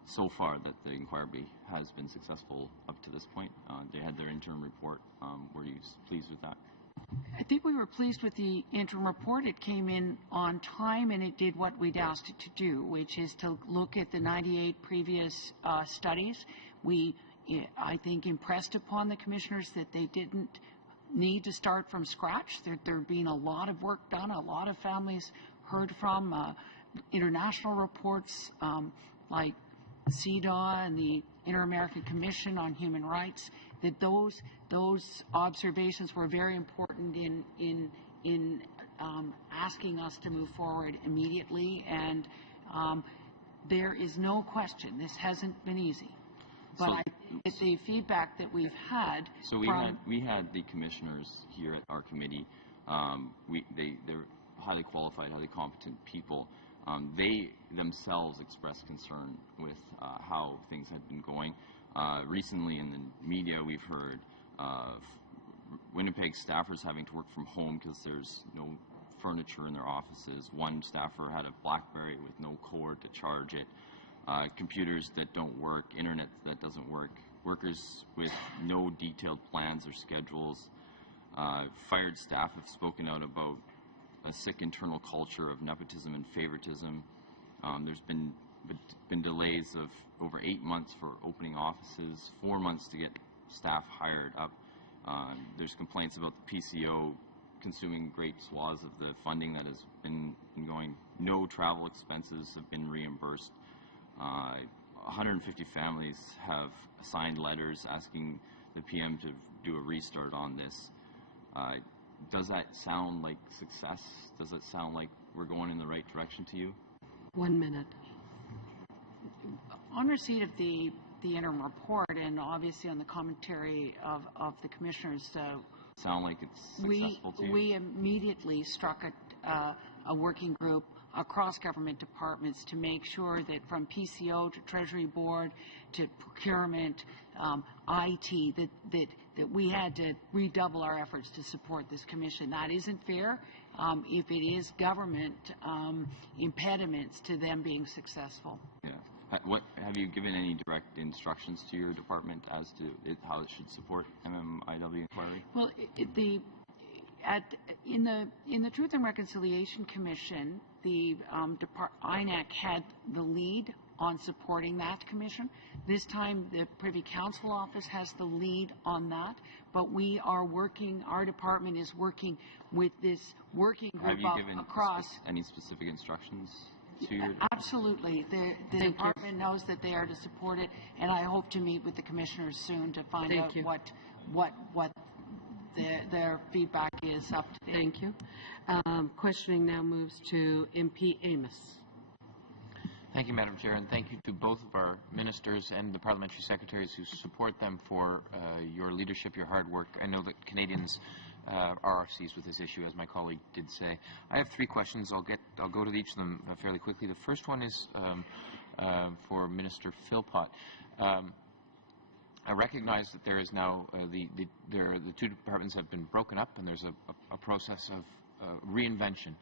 so far that the inquiry has been successful up to this point? They had their interim report. Were you pleased with that? I think we were pleased with the interim report. It came in on time and it did what we'd asked it to do, which is to look at the 98 previous studies. We, I think, impressed upon the commissioners that they didn't need to start from scratch. There been a lot of work done, a lot of families heard from, international reports like CEDAW and the Inter-American Commission on Human Rights, that those observations were very important in asking us to move forward immediately. And there is no question this hasn't been easy. But I think the feedback that we've had. So we had the commissioners here at our committee. They're highly qualified, highly competent people. They themselves expressed concern with how things had been going. Recently in the media, we've heard Winnipeg staffers having to work from home because there's no furniture in their offices. One staffer had a BlackBerry with no cord to charge it. Computers that don't work, internet that doesn't work, workers with no detailed plans or schedules. Fired staff have spoken out about a sick internal culture of nepotism and favoritism. There's been delays of over 8 months for opening offices, 4 months to get staff hired up. There's complaints about the PCO consuming great swaths of the funding that has been going. No travel expenses have been reimbursed. 150 families have signed letters asking the PM to do a restart on this. Does that sound like success? Does it sound like we're going in the right direction to you? 1 minute. On receipt of the interim report and obviously on the commentary of the commissioners, sound like it's successful to you? We immediately struck a working group across government departments to make sure that from PCO to Treasury Board to procurement, IT, that we had to redouble our efforts to support this commission. That isn't fair if it is government impediments to them being successful. Yeah. What have you given any direct instructions to your department as to how it should support MMIW inquiry? Well, in the Truth and Reconciliation Commission, the INAC had the lead on supporting that commission. This time, the Privy Council Office has the lead on that, but we are working. Our department is working with this working group have you given across. Any specific instructions to your? Absolutely. The department knows that they are to support it, and I hope to meet with the commissioners soon to find out what their feedback is up to date. Thank you. Questioning now moves to MP Amos. Thank you, Madam Chair, and thank you to both of our ministers and the parliamentary secretaries who support them for your leadership, your hard work. I know that Canadians are seized with this issue, as my colleague did say. I have 3 questions. I'll go to each of them fairly quickly. The first one is for Minister Philpott. I recognize that there is now the 2 departments have been broken up, and there's a process of reinvention.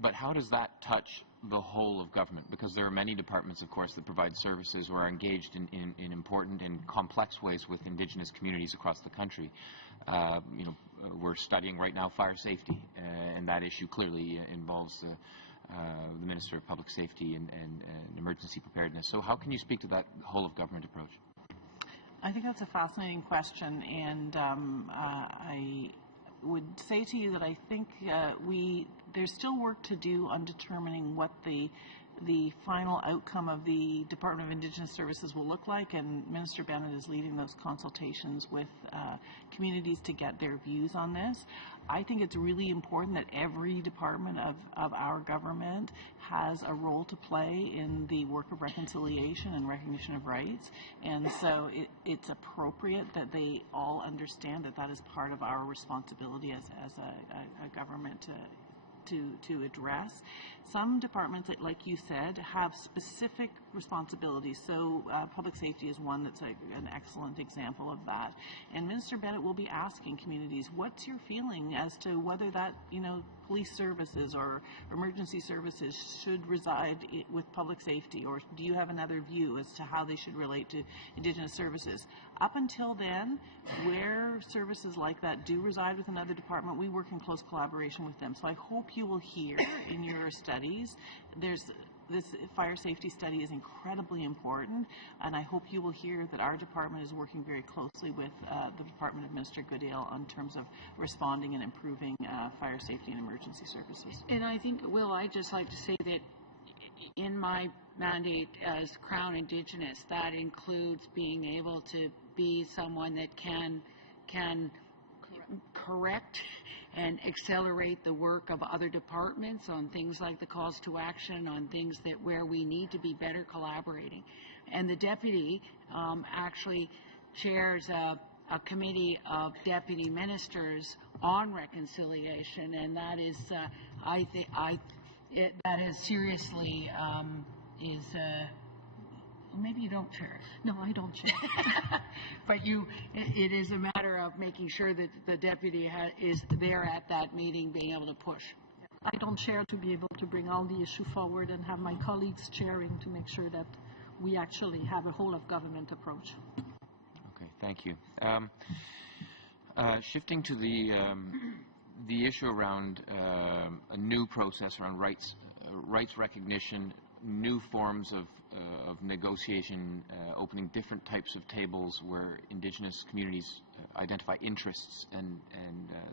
But how does that touch the whole of government? Because there are many departments, of course, that provide services or are engaged in important and complex ways with Indigenous communities across the country. We're studying right now fire safety, and that issue clearly involves the Minister of Public Safety and emergency preparedness. So how can you speak to that whole of government approach? I think that's a fascinating question, and I would say to you that I think there's still work to do on determining what the the final outcome of the Department of Indigenous Services will look like, and Minister Bennett is leading those consultations with communities to get their views on this. I think it's really important that every department of our government has a role to play in the work of reconciliation and recognition of rights, and so it's appropriate that they all understand that that is part of our responsibility as a government to address. Some departments, like you said, have specific responsibilities. So public safety is one that's an excellent example of that. And Minister Bennett will be asking communities, what's your feeling as to whether that, police services or emergency services should reside with public safety, or do you have another view as to how they should relate to Indigenous services? Up until then, where services like that do reside with another department, we work in close collaboration with them. So I hope you will hear in your studies, this fire safety study is incredibly important, and I hope you will hear that our department is working very closely with the Department of Minister Goodale in terms of responding and improving fire safety and emergency services. And I think, Will, I'd just like to say that in my mandate as Crown-Indigenous, that includes being able to be someone that can correct and accelerate the work of other departments on things like the calls to action, on things where we need to be better collaborating. And the deputy actually chairs a committee of deputy ministers on reconciliation, and that is, that is seriously maybe you don't chair. No, I don't chair. But it is a matter of making sure that the deputy is there at that meeting, being able to push. I don't chair to be able to bring all the issue forward and have my colleagues chairing to make sure that we actually have a whole of government approach. Okay, thank you. Shifting to the issue around a new process around rights recognition, new forms of negotiation, opening different types of tables where Indigenous communities identify interests and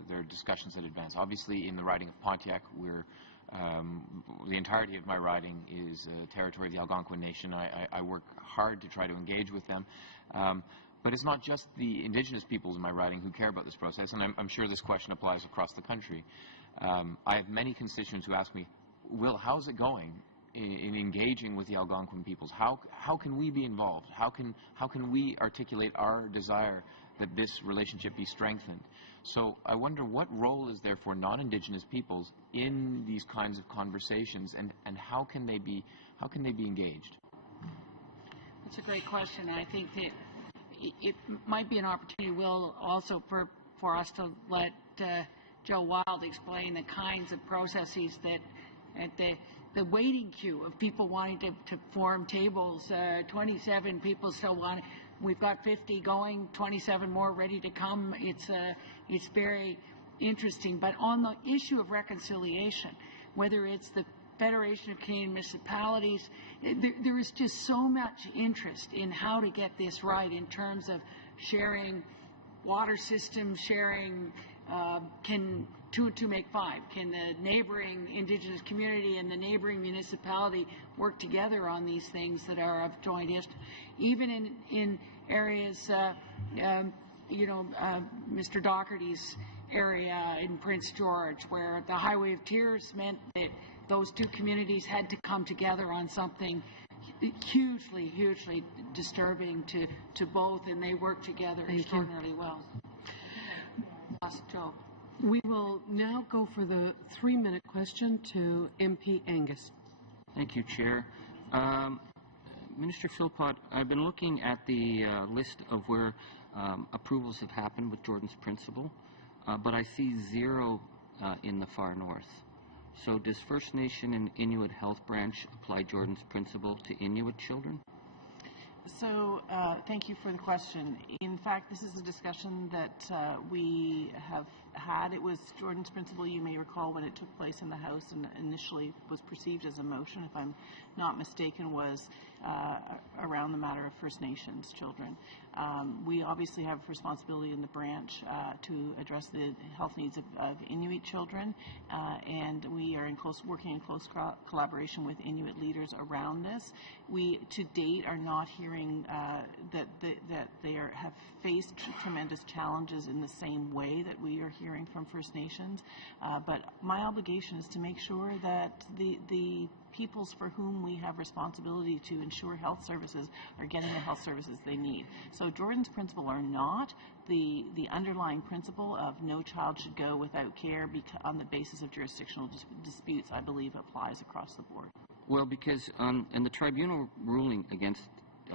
their discussions that advance. Obviously, in the riding of Pontiac, the entirety of my riding is territory of the Algonquin Nation. I work hard to try to engage with them. But it's not just the Indigenous peoples in my riding who care about this process, and I'm sure this question applies across the country. I have many constituents who ask me, Will, how's it going in engaging with the Algonquin peoples? How can we be involved? How can we articulate our desire that this relationship be strengthened? So I wonder, what role is there for non-Indigenous peoples in these kinds of conversations, and how can they be engaged? That's a great question. I think that it might be an opportunity, Will, also for us to let Joe Wild explain the kinds of processes that the waiting queue of people wanting to form tables. 27 people still want it. We've got 50 going, 27 more ready to come. It's very interesting. But on the issue of reconciliation, whether it's the Federation of Canadian Municipalities, there is just so much interest in how to get this right in terms of sharing water systems, sharing can 2 and 2 make 5? Can the neighboring Indigenous community and the neighboring municipality work together on these things that are of joint interest? Even in areas, Mr. Doherty's area in Prince George, where the Highway of Tears meant that those 2 communities had to come together on something hugely disturbing to both, and they worked together extraordinarily well. Joe. We will now go for the 3-minute question to MP Angus. Thank you, Chair. Minister Philpott, I've been looking at the list of where approvals have happened with Jordan's Principle, but I see 0 in the far north. So does First Nation and Inuit Health Branch apply Jordan's Principle to Inuit children? So thank you for the question. In fact, this is a discussion that we have had. It was Jordan's principle, you may recall, when it took place in the House and initially was perceived as a motion, if I'm not mistaken, was around the matter of First Nations children. We obviously have responsibility in the branch to address the health needs of Inuit children, and we are working in close collaboration with Inuit leaders around this. We, to date, are not hearing that they have faced tremendous challenges in the same way that we are hearing from First Nations, but my obligation is to make sure that the peoples for whom we have responsibility to ensure health services are getting the health services they need. So Jordan's principle or not, the underlying principle of no child should go without care on the basis of jurisdictional disputes, I believe, applies across the board. Well, because in the tribunal ruling against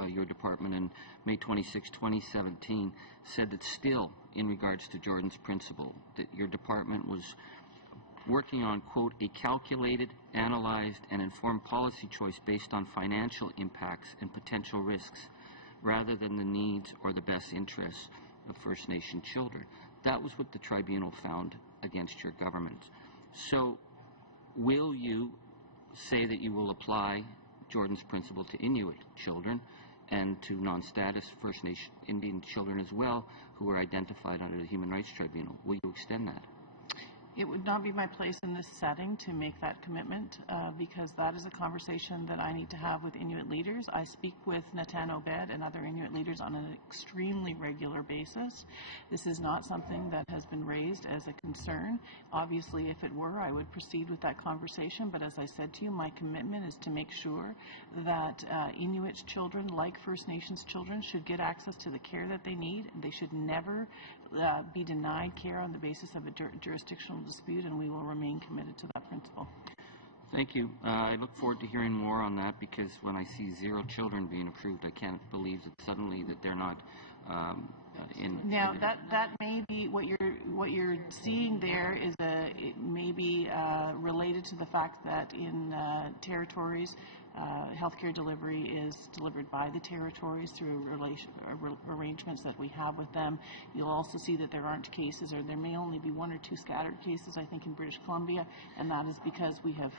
your department in May 26, 2017, said that still, in regards to Jordan's principle, that your department was working on, quote, a calculated, analyzed, and informed policy choice based on financial impacts and potential risks, rather than the needs or the best interests of First Nation children. That was what the tribunal found against your government. So, will you say that you will apply Jordan's principle to Inuit children and to non-status First Nation Indian children as well, who were identified under the Human Rights Tribunal? Will you extend that? It would not be my place in this setting to make that commitment because that is a conversation that I need to have with Inuit leaders. I speak with Natan Obed and other Inuit leaders on an extremely regular basis. This is not something that has been raised as a concern. Obviously, if it were, I would proceed with that conversation, but as I said to you, my commitment is to make sure that Inuit children, like First Nations children, should get access to the care that they need. They should never be denied care on the basis of a jurisdictional dispute, and we will remain committed to that principle. Thank you. I look forward to hearing more on that, because when I see 0 children being approved, I can't believe that suddenly that they're not in. Now that may be what you're seeing there is it may be related to the fact that in territories, healthcare delivery is delivered by the territories through arrangements that we have with them. You'll also see that there aren't cases, or there may only be 1 or 2 scattered cases, I think, in British Columbia, and that is because we have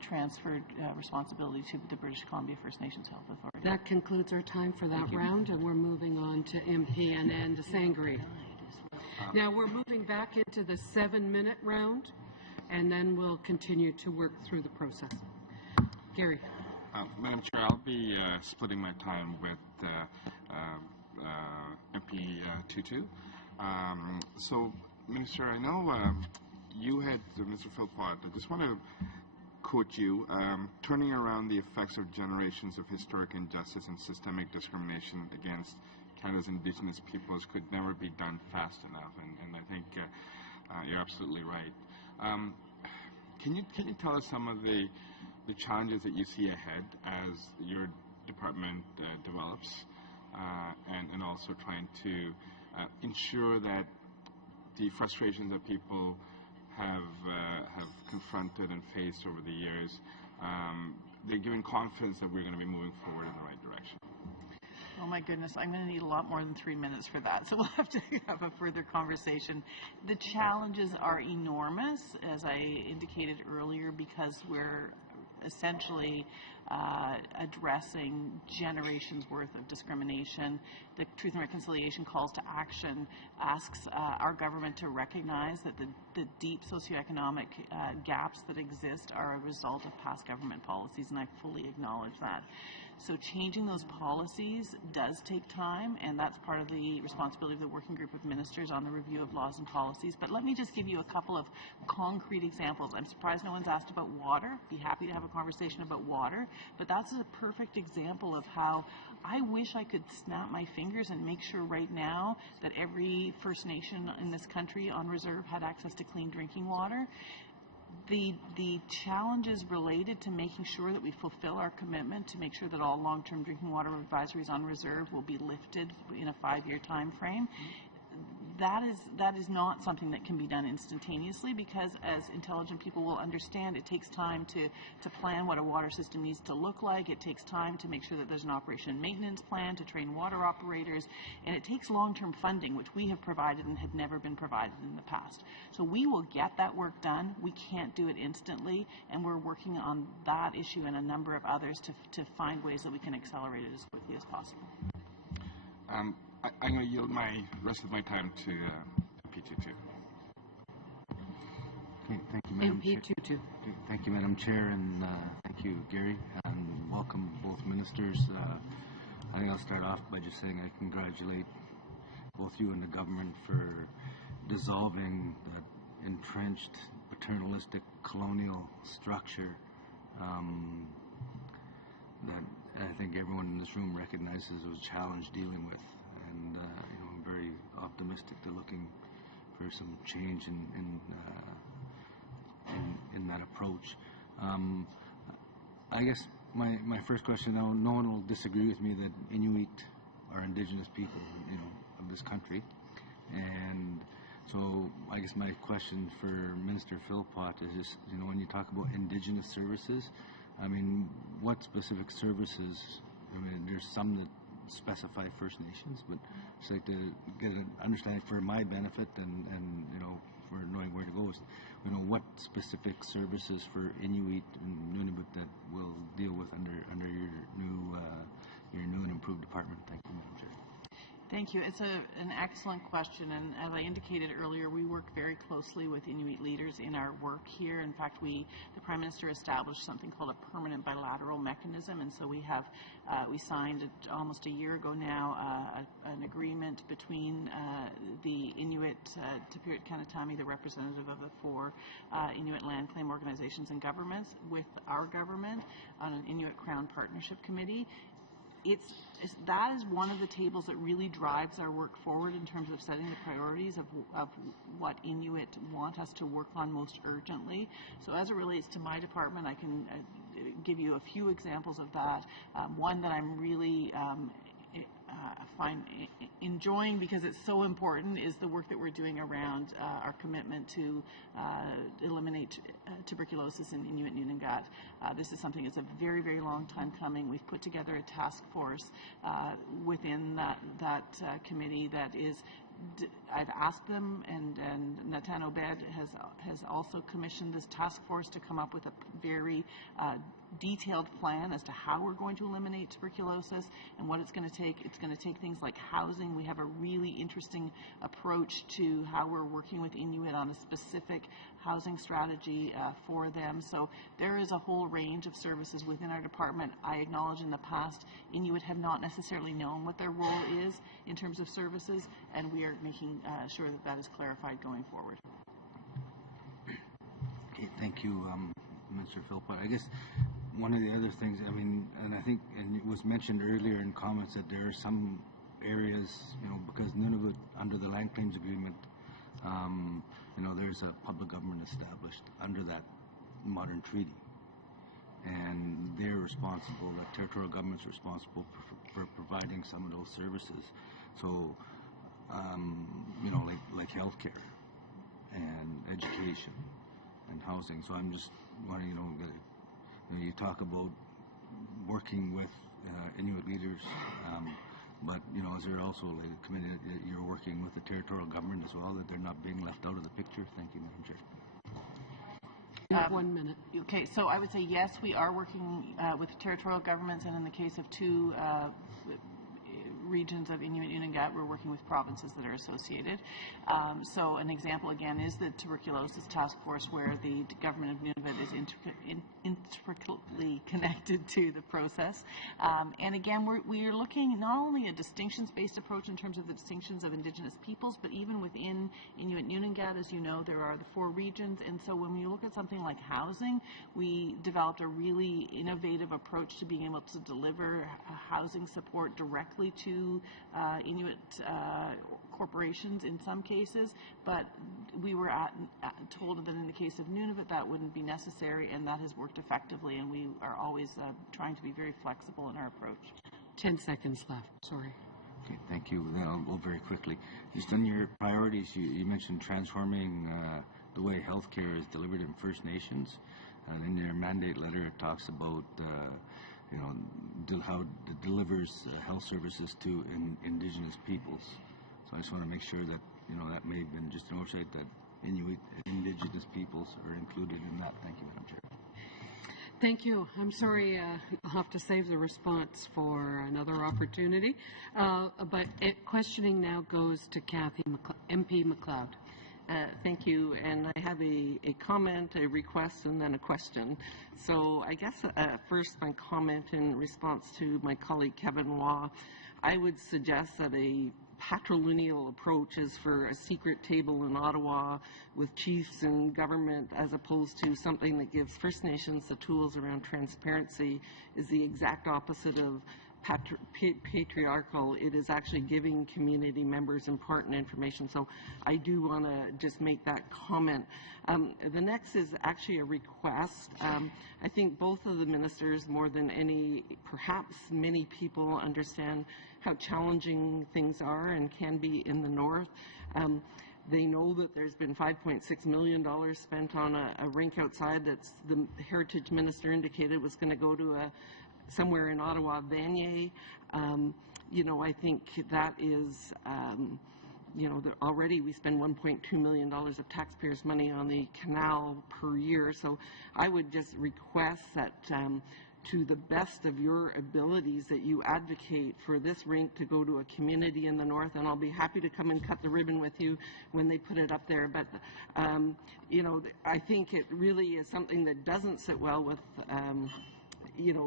transferred responsibility to the British Columbia First Nations Health Authority. That concludes our time for that round, and we're moving on to MPNN to Sangre. Now we're moving back into the 7-minute round, and then we'll continue to work through the process. Gary. Madam Chair, I'll be splitting my time with MP Tutu. So, Minister, I know you had, Mr. Philpott, I just want to quote you, turning around the effects of generations of historic injustice and systemic discrimination against Canada's Indigenous peoples could never be done fast enough, and I think you're absolutely right. Can you tell us some of the challenges that you see ahead as your department develops, and also trying to ensure that the frustrations that people have confronted and faced over the years, they're given confidence that we're going to be moving forward in the right direction? Oh my goodness, I'm going to need a lot more than 3 minutes for that, so we'll have to have a further conversation. The challenges are enormous, as I indicated earlier, because we're essentially addressing generations worth of discrimination. The Truth and Reconciliation Calls to Action asks our government to recognize that the deep socioeconomic gaps that exist are a result of past government policies, and I fully acknowledge that. So changing those policies does take time, and that's part of the responsibility of the working group of ministers on the review of laws and policies. But let me just give you a couple of concrete examples. I'm surprised no one's asked about water. Be happy to have a conversation about water, but that's a perfect example of how I wish I could snap my fingers and make sure right now that every First Nation in this country on reserve had access to clean drinking water. The challenges related to making sure that we fulfill our commitment to make sure that all long-term drinking water advisories on reserve will be lifted in a 5-year time frame, that is not something that can be done instantaneously, because as intelligent people will understand, it takes time to plan what a water system needs to look like. It takes time to make sure that there's an operation and maintenance plan, to train water operators, and it takes long-term funding, which we have provided and had never been provided in the past. So we will get that work done. We can't do it instantly, and we're working on that issue and a number of others to find ways that we can accelerate it as quickly as possible. I'm going to yield my rest of my time to PT2. Okay, thank you, Madam Chair. MP22. Thank you, Madam Chair, and thank you, Gary, and welcome both ministers. I think I'll start off by just saying I congratulate both you and the government for dissolving the entrenched paternalistic colonial structure that I think everyone in this room recognizes was a challenge dealing with, and I'm very optimistic to looking for some change in that approach. I guess my first question, no one will disagree with me that Inuit are Indigenous people, of this country, and so I guess my question for Minister Philpott is just, when you talk about Indigenous services, I mean, what specific services? I mean, there's some that specify First Nations, but just like to get an understanding for my benefit and for knowing where to go is, what specific services for Inuit and Nunavut that will deal with under your new and improved department. Thank you, Madam Chair. Thank you. It's an excellent question, and as I indicated earlier, we work very closely with Inuit leaders in our work here. In fact, the Prime Minister established something called a permanent bilateral mechanism, and so we signed almost a year ago now an agreement between the Inuit, Tipperary Kanatami, the representative of the 4 Inuit land claim organizations and governments, with our government on an Inuit Crown Partnership Committee. That is one of the tables that really drives our work forward in terms of setting the priorities of what Inuit want us to work on most urgently. So as it relates to my department, I can give you a few examples of that. One that I'm really find enjoying because it's so important is the work that we're doing around our commitment to eliminate tuberculosis in Inuit Nunavut. This is something that's a very, very long time coming. We've put together a task force within that committee that is I've asked them, and Natan Obed has also commissioned this task force to come up with a very detailed plan as to how we're going to eliminate tuberculosis and what it's going to take. It's going to take things like housing. We have a really interesting approach to how we're working with Inuit on a specific housing strategy for them. So there is a whole range of services within our department. I acknowledge in the past Inuit have not necessarily known what their role is in terms of services, and we are making sure that that is clarified going forward. Okay, thank you, Mr. Philpott. I guess one of the other things, I mean, and I think, and it was mentioned earlier in comments that there are some areas, because Nunavut, under the Land Claims Agreement, there's a public government established under that modern treaty, and they're responsible, the territorial government's responsible for providing some of those services. So, like healthcare and education and housing. So I'm just wanting, you talk about working with Inuit leaders, but is there also a committee that you're working with the territorial government as well, that they're not being left out of the picture? Thank you, Madam Chair. You have 1 minute. Okay, so I would say yes, we are working with territorial governments, and in the case of 2 regions of Inuit Nunavut, we're working with provinces that are associated. So an example again is the tuberculosis task force, where the government of Nunavut is intricately connected to the process. And again, we are looking not only a distinctions-based approach in terms of the distinctions of Indigenous peoples, but even within Inuit Nunavut, as you know, there are the 4 regions. And so when we look at something like housing, we developed a really innovative approach to being able to deliver housing support directly to Inuit corporations in some cases, but we were told that in the case of Nunavut that wouldn't be necessary, and that has worked effectively, and we are always trying to be very flexible in our approach. 10 seconds left, sorry. Okay, thank you. Then I'll go very quickly. Just on your priorities, you mentioned transforming the way healthcare is delivered in First Nations. And in your mandate letter, it talks about how it delivers health services to Indigenous peoples. So I just want to make sure that that may have been just an oversight, that Inuit Indigenous peoples are included in that. Thank you, Madam Chair. Thank you. I'm sorry, I'll have to save the response for another opportunity. But questioning now goes to MP McLeod. Thank you, and I have a comment, a request, and then a question. So I guess first my comment in response to my colleague Kevin Waugh, I would suggest that a patrilineal approach is for a secret table in Ottawa with chiefs and government, as opposed to something that gives First Nations the tools around transparency, is the exact opposite of patriarchal. It is actually giving community members important information. So I do want to just make that comment. The next is actually a request. I think both of the ministers, more than perhaps many people, understand how challenging things are and can be in the north. They know that there's been $5.6 million spent on a rink outside that's the Heritage Minister indicated was going to go to somewhere in Ottawa, Vanier. I think that is, already we spend $1.2 million of taxpayers' money on the canal per year. So I would just request that to the best of your abilities that you advocate for this rink to go to a community in the north, and I'll be happy to come and cut the ribbon with you when they put it up there. But, I think it really is something that doesn't sit well with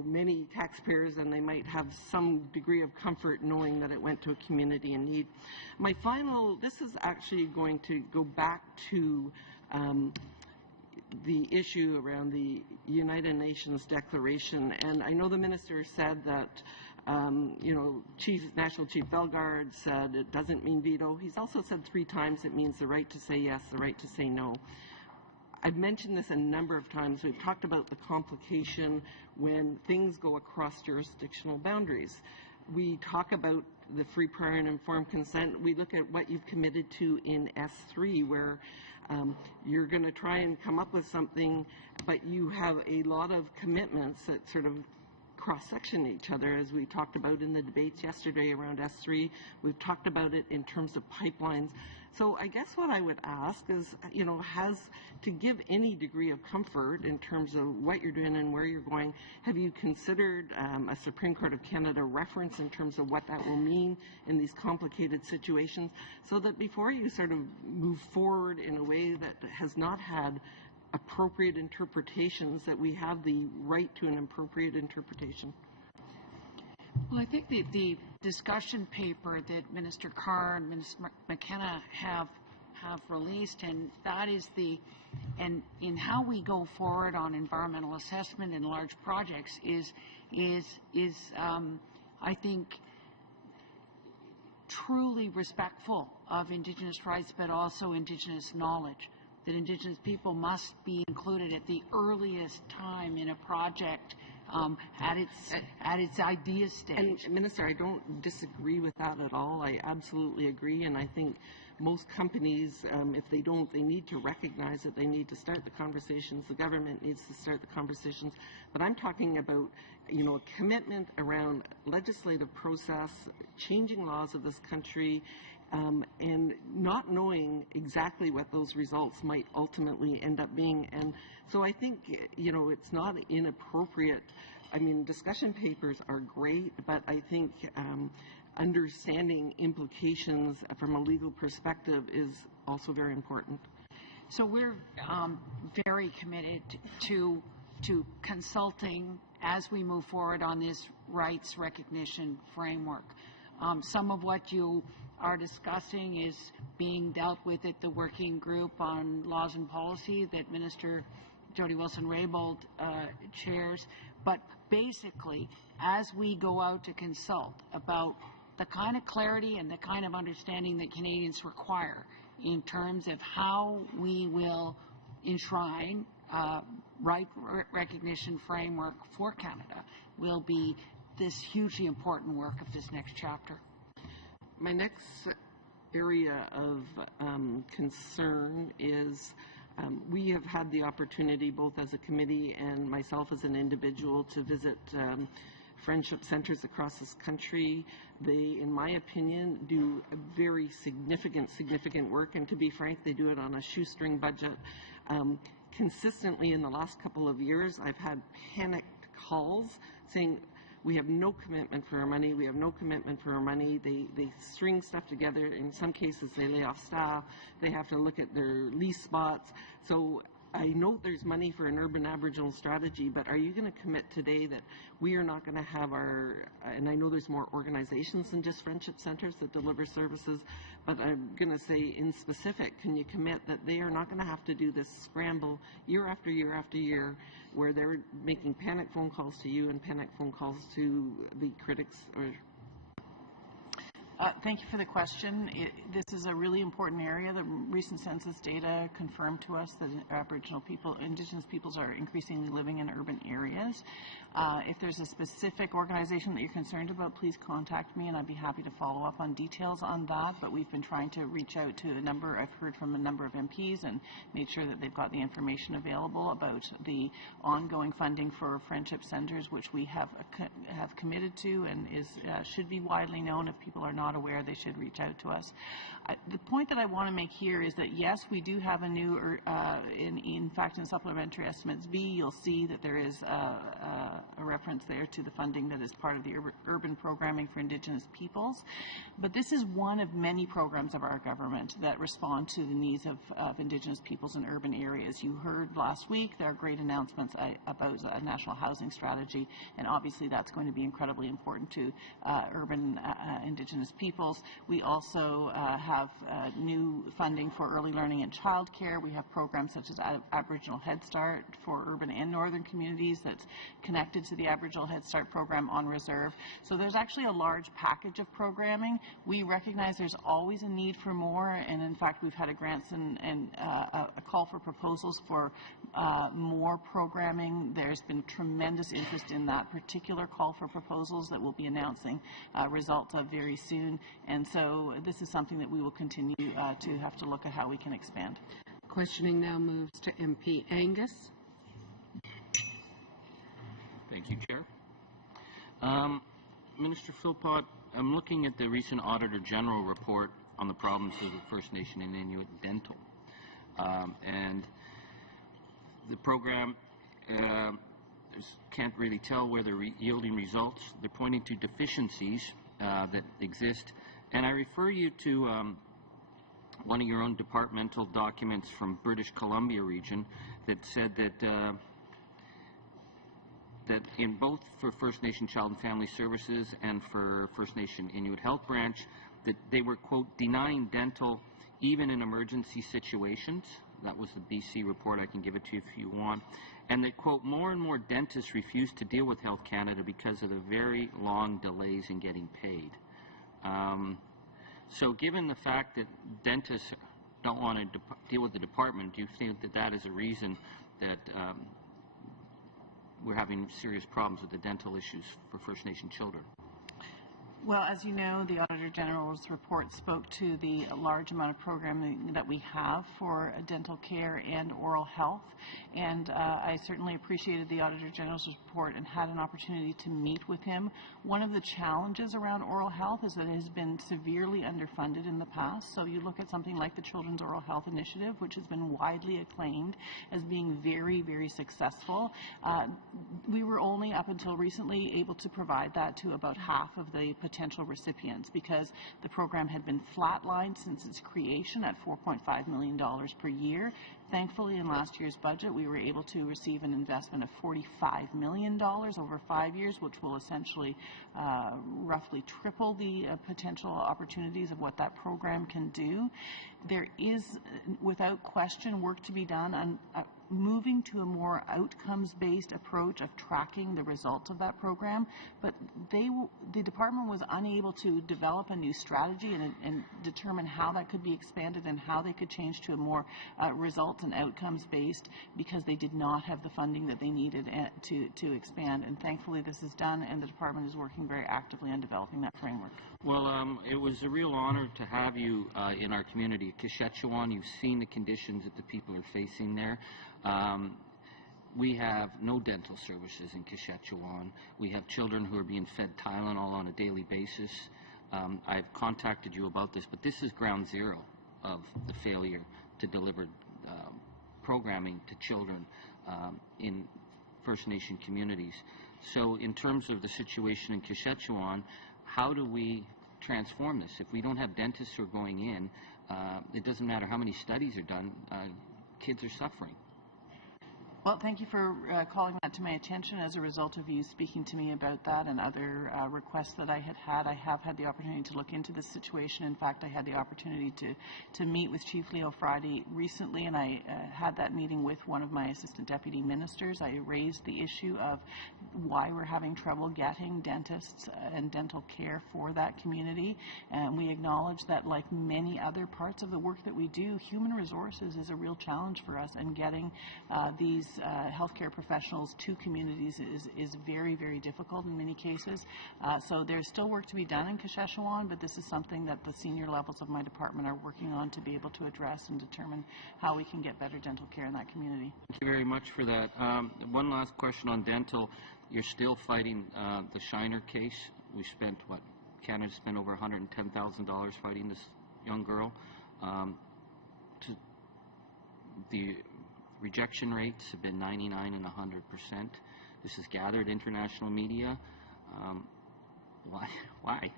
many taxpayers, and they might have some degree of comfort knowing that it went to a community in need. My final, this is actually going to go back to the issue around the United Nations Declaration, and I know the minister said that National Chief Bellegarde said it doesn't mean veto. He's also said 3 times it means the right to say yes, the right to say no. I've mentioned this a number of times. We've talked about the complication when things go across jurisdictional boundaries. We talk about the free, prior, and informed consent. We look at what you've committed to in S3, where you're going to try and come up with something, but you have a lot of commitments that sort of cross-section each other, as we talked about in the debates yesterday around S3. We've talked about it in terms of pipelines. So I guess what I would ask is, has to give any degree of comfort in terms of what you're doing and where you're going, have you considered a Supreme Court of Canada reference in terms of what that will mean in these complicated situations, so that before you sort of move forward in a way that has not had appropriate interpretations, that we have the right to an appropriate interpretation? Well, I think the discussion paper that Minister Carr and Minister McKenna have released, and that is and in how we go forward on environmental assessment in large projects is I think truly respectful of Indigenous rights, but also Indigenous knowledge. That Indigenous people must be included at the earliest time in a project at its idea stage. And Minister, I don't disagree with that at all. I absolutely agree, and I think most companies, if they don't, they need to recognize that they need to start the conversations. The government needs to start the conversations. But I'm talking about, a commitment around legislative process, changing laws of this country, and not knowing exactly what those results might ultimately end up being. And so I think, it's not inappropriate. I mean, discussion papers are great, but I think understanding implications from a legal perspective is also very important. So we're very committed to consulting as we move forward on this rights recognition framework. Some of what you are discussing is being dealt with at the working group on laws and policy that Minister Jody Wilson-Raybould chairs. But basically, as we go out to consult about the kind of clarity and the kind of understanding that Canadians require in terms of how we will enshrine right recognition framework for Canada, will be this hugely important work of this next chapter. my next area of concern is we have had the opportunity, both as a committee and myself as an individual, to visit friendship centers across this country. They, in my opinion, do a very significant work, and to be frank, they do it on a shoestring budget. Consistently in the last couple of years, I've had panicked calls saying, we have no commitment for our money, we have no commitment for our money. They string stuff together. In some cases, they lay off staff. They have to look at their lease spots. So I know there's money for an urban Aboriginal strategy, but are you going to commit today that we are not going to have our, and I know there's more organizations than just friendship centers that deliver services, but I'm going to say in specific, can you commit that they are not going to have to do this scramble year after year after year where they're making panic phone calls to you and panic phone calls to the critics? Or Thank you for the question. This is a really important area. The recent census data confirmed to us that Aboriginal people, Indigenous peoples, are increasingly living in urban areas. If there's a specific organization that you're concerned about, please contact me and I'd be happy to follow up on details on that. But we've been trying to reach out to a number, I've heard from a number of MPs and made sure that they've got the information available about the ongoing funding for friendship centers, which we have committed to and should be widely known. If people are not aware, they should reach out to us. The point that I want to make here is that yes, we do have a new, in fact, in Supplementary Estimates B, you'll see that there is a reference there to the funding that is part of the urban programming for Indigenous peoples. But this is one of many programs of our government that respond to the needs of Indigenous peoples in urban areas. You heard last week there are great announcements about a national housing strategy, and obviously that's going to be incredibly important to urban Indigenous peoples. We also have new funding for early learning and childcare. We have programs such as Aboriginal Head Start for urban and northern communities that's connected to the Aboriginal Head Start program on reserve. So there's actually a large package of programming. We recognize there's always a need for more, and in fact we've had a grants and a call for proposals for more programming. There's been tremendous interest in that particular call for proposals that we'll be announcing results of very soon, and so this is something that we will continue to have to look at how we can expand. Questioning now moves to MP Angus. Thank you, Chair. Minister Philpott, I'm looking at the recent Auditor General report on the problems of the First Nation and Inuit dental. And the program can't really tell where they're yielding results. They're pointing to deficiencies that exist. And I refer you to one of your own departmental documents from British Columbia region that said that that in both for First Nation Child and Family Services and for First Nation Inuit Health Branch, that they were, quote, denying dental even in emergency situations. That was the BC report. I can give it to you if you want. And that, quote, more and more dentists refuse to deal with Health Canada because of the very long delays in getting paid. So given the fact that dentists don't want to deal with the department, do you think that that is a reason that we're having serious problems with the dental issues for First Nation children? Well, as you know, the Auditor General's report spoke to the large amount of programming that we have for dental care and oral health, and I certainly appreciated the Auditor General's report and had an opportunity to meet with him. One of the challenges around oral health is that it has been severely underfunded in the past. So you look at something like the Children's Oral Health Initiative, which has been widely acclaimed as being very, very successful. We were only up until recently able to provide that to about half of the potential recipients because the program had been flatlined since its creation at $4.5 million per year. Thankfully, in last year's budget, we were able to receive an investment of $45 million over 5 years, which will essentially roughly triple the potential opportunities of what that program can do. There is, without question, work to be done on moving to a more outcomes-based approach of tracking the results of that program, but the department was unable to develop a new strategy and determine how that could be expanded and how they could change to a more results and outcomes-based, because they did not have the funding that they needed to expand. And thankfully this is done, and the department is working very actively on developing that framework. Well, it was a real honor to have you in our community. Kashechewan, you've seen the conditions that the people are facing there. We have no dental services in Kashechewan. We have children who are being fed Tylenol on a daily basis. I've contacted you about this, but this is ground zero of the failure to deliver programming to children in First Nation communities. So in terms of the situation in Kashechewan, how do we transform this? If we don't have dentists who are going in, it doesn't matter how many studies are done, kids are suffering. Well, thank you for calling that to my attention. As a result of you speaking to me about that and other requests that I had, I have had the opportunity to look into this situation. In fact, I had the opportunity to meet with Chief Leo Friday recently, and I had that meeting with one of my assistant deputy ministers. I raised the issue of why we're having trouble getting dentists and dental care for that community, and we acknowledge that, like many other parts of the work that we do, human resources is a real challenge for us, and getting these healthcare professionals to communities is very, very difficult in many cases. So there's still work to be done in Kashechewan, but this is something that the senior levels of my department are working on to be able to address and determine how we can get better dental care in that community. Thank you very much for that. One last question on dental. You're still fighting the Shiner case. We spent, Canada spent over $110,000 fighting this young girl. The rejection rates have been 99 and 100%. This has gathered international media. Why?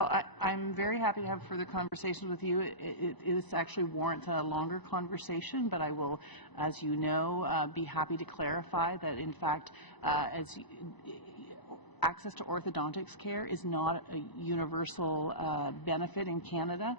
Well, I'm very happy to have further conversations with you. It actually warrants a longer conversation, but I will, as you know, be happy to clarify that, in fact, access to orthodontics care is not a universal benefit in Canada,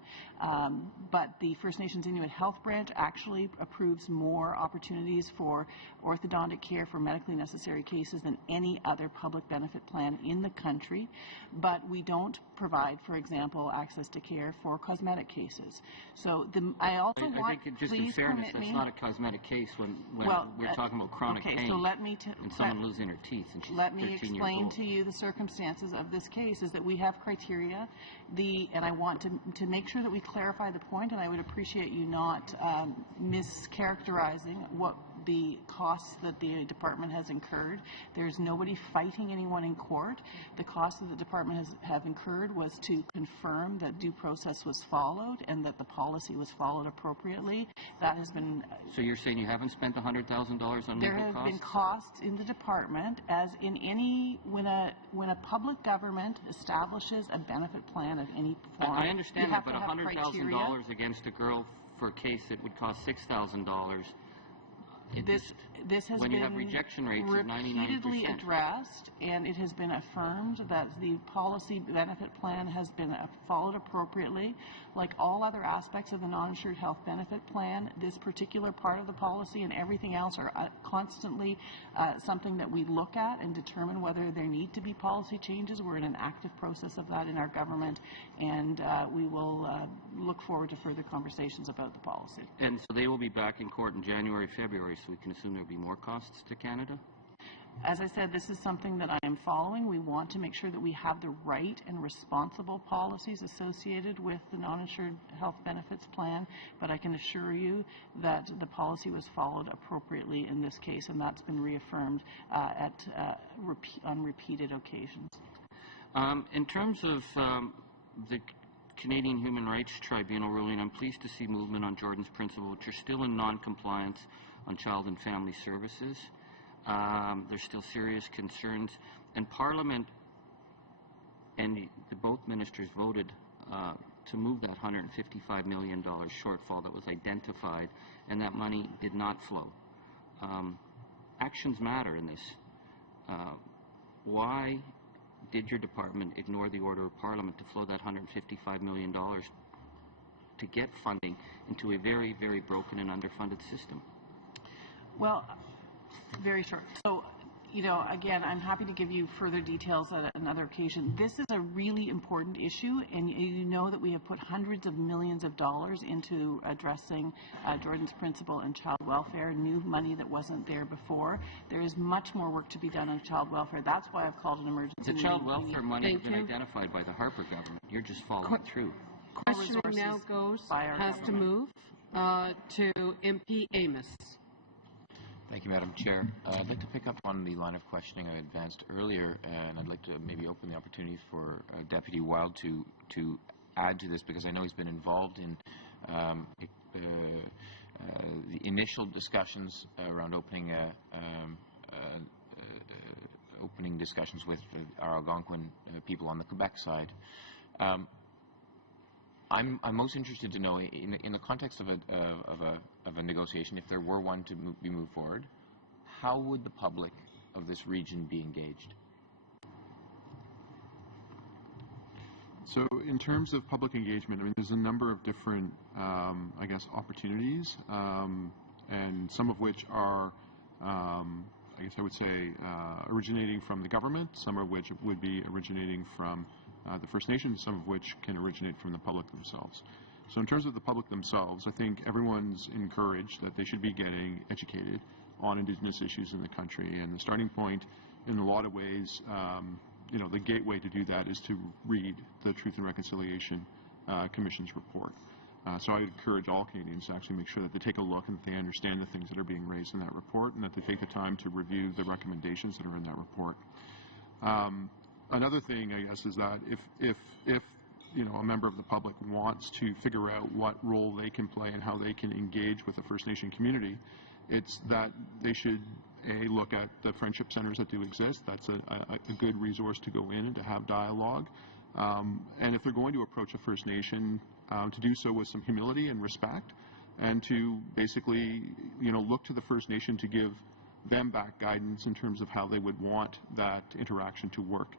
but the First Nations Inuit Health Branch actually approves more opportunities for orthodontic care for medically necessary cases than any other public benefit plan in the country, but we don't provide, for example, access to care for cosmetic cases. So I also want, think just in fairness, that's not a cosmetic case when we're talking about chronic pain, so let me and someone losing her teeth, and she's 13 years old. Let me explain to you the circumstances of this case is that we have criteria, and I want to make sure that we clarify the point, and I would appreciate you not mischaracterizing what the costs that the department has incurred. There's nobody fighting anyone in court. The costs that the department have incurred was to confirm that due process was followed and that the policy was followed appropriately. That has been... So you're saying you haven't spent $100,000 on legal costs? There have been costs in the department, as in any, when a public government establishes a benefit plan of any form, I understand that, but $100,000 against a girl for a case that would cost $6,000. This has when been you have rejection rates repeatedly of 99%. addressed, and it has been affirmed that the policy benefit plan has been followed appropriately. Like all other aspects of the non-insured health benefit plan, this particular part of the policy and everything else are constantly something that we look at and determine whether there need to be policy changes. We're in an active process of that in our government, and we will look forward to further conversations about the policy. And so they will be back in court in January, February, so we can assume there will be more costs to Canada? As I said, this is something that I am following. We want to make sure that we have the right and responsible policies associated with the non-insured health benefits plan, but I can assure you that the policy was followed appropriately in this case, and that's been reaffirmed on repeated occasions. In terms of the Canadian Human Rights Tribunal ruling, I'm pleased to see movement on Jordan's Principle, which are still in non-compliance on child and family services. There's still serious concerns, and Parliament and both ministers voted to move that $155 million shortfall that was identified, and that money did not flow. Actions matter in this. Why did your department ignore the order of Parliament to flow that $155 million to get funding into a very, very broken and underfunded system? Well, very short. So, again, I'm happy to give you further details at another occasion. This is a really important issue, and you know that we have put hundreds of millions of dollars into addressing Jordan's principle and child welfare, new money that wasn't there before. There is much more work to be done on child welfare. That's why I've called an emergency The child meeting. welfare money has been identified by the Harper government. You're just following through. Questioning now has to move to MP Amos. Thank you, Madam Chair. I'd like to pick up on the line of questioning I advanced earlier, and I'd like to maybe open the opportunity for Deputy Wild to add to this, because I know he's been involved in the initial discussions around opening discussions with our Algonquin people on the Quebec side. I'm most interested to know, in the context of a negotiation, if there were one to be moved forward, how would the public of this region be engaged? So, in terms of public engagement, I mean, there's a number of different, I guess, opportunities, and some of which are, I guess I would say, originating from the government, some of which would be originating from the First Nations, some of which can originate from the public themselves. So in terms of the public themselves, I think everyone's encouraged that they should be getting educated on Indigenous issues in the country. And the starting point, in a lot of ways, the gateway to do that is to read the Truth and Reconciliation Commission's report. So I would encourage all Canadians to actually make sure that they take a look and that they understand the things that are being raised in that report, and that they take the time to review the recommendations that are in that report. Another thing, I guess, is that if a member of the public wants to figure out what role they can play and how they can engage with the First Nation community, it's that they should look at the friendship centers that do exist. That's a good resource to go in and to have dialogue. And if they're going to approach a First Nation, to do so with some humility and respect, and to basically look to the First Nation to give them back guidance in terms of how they would want that interaction to work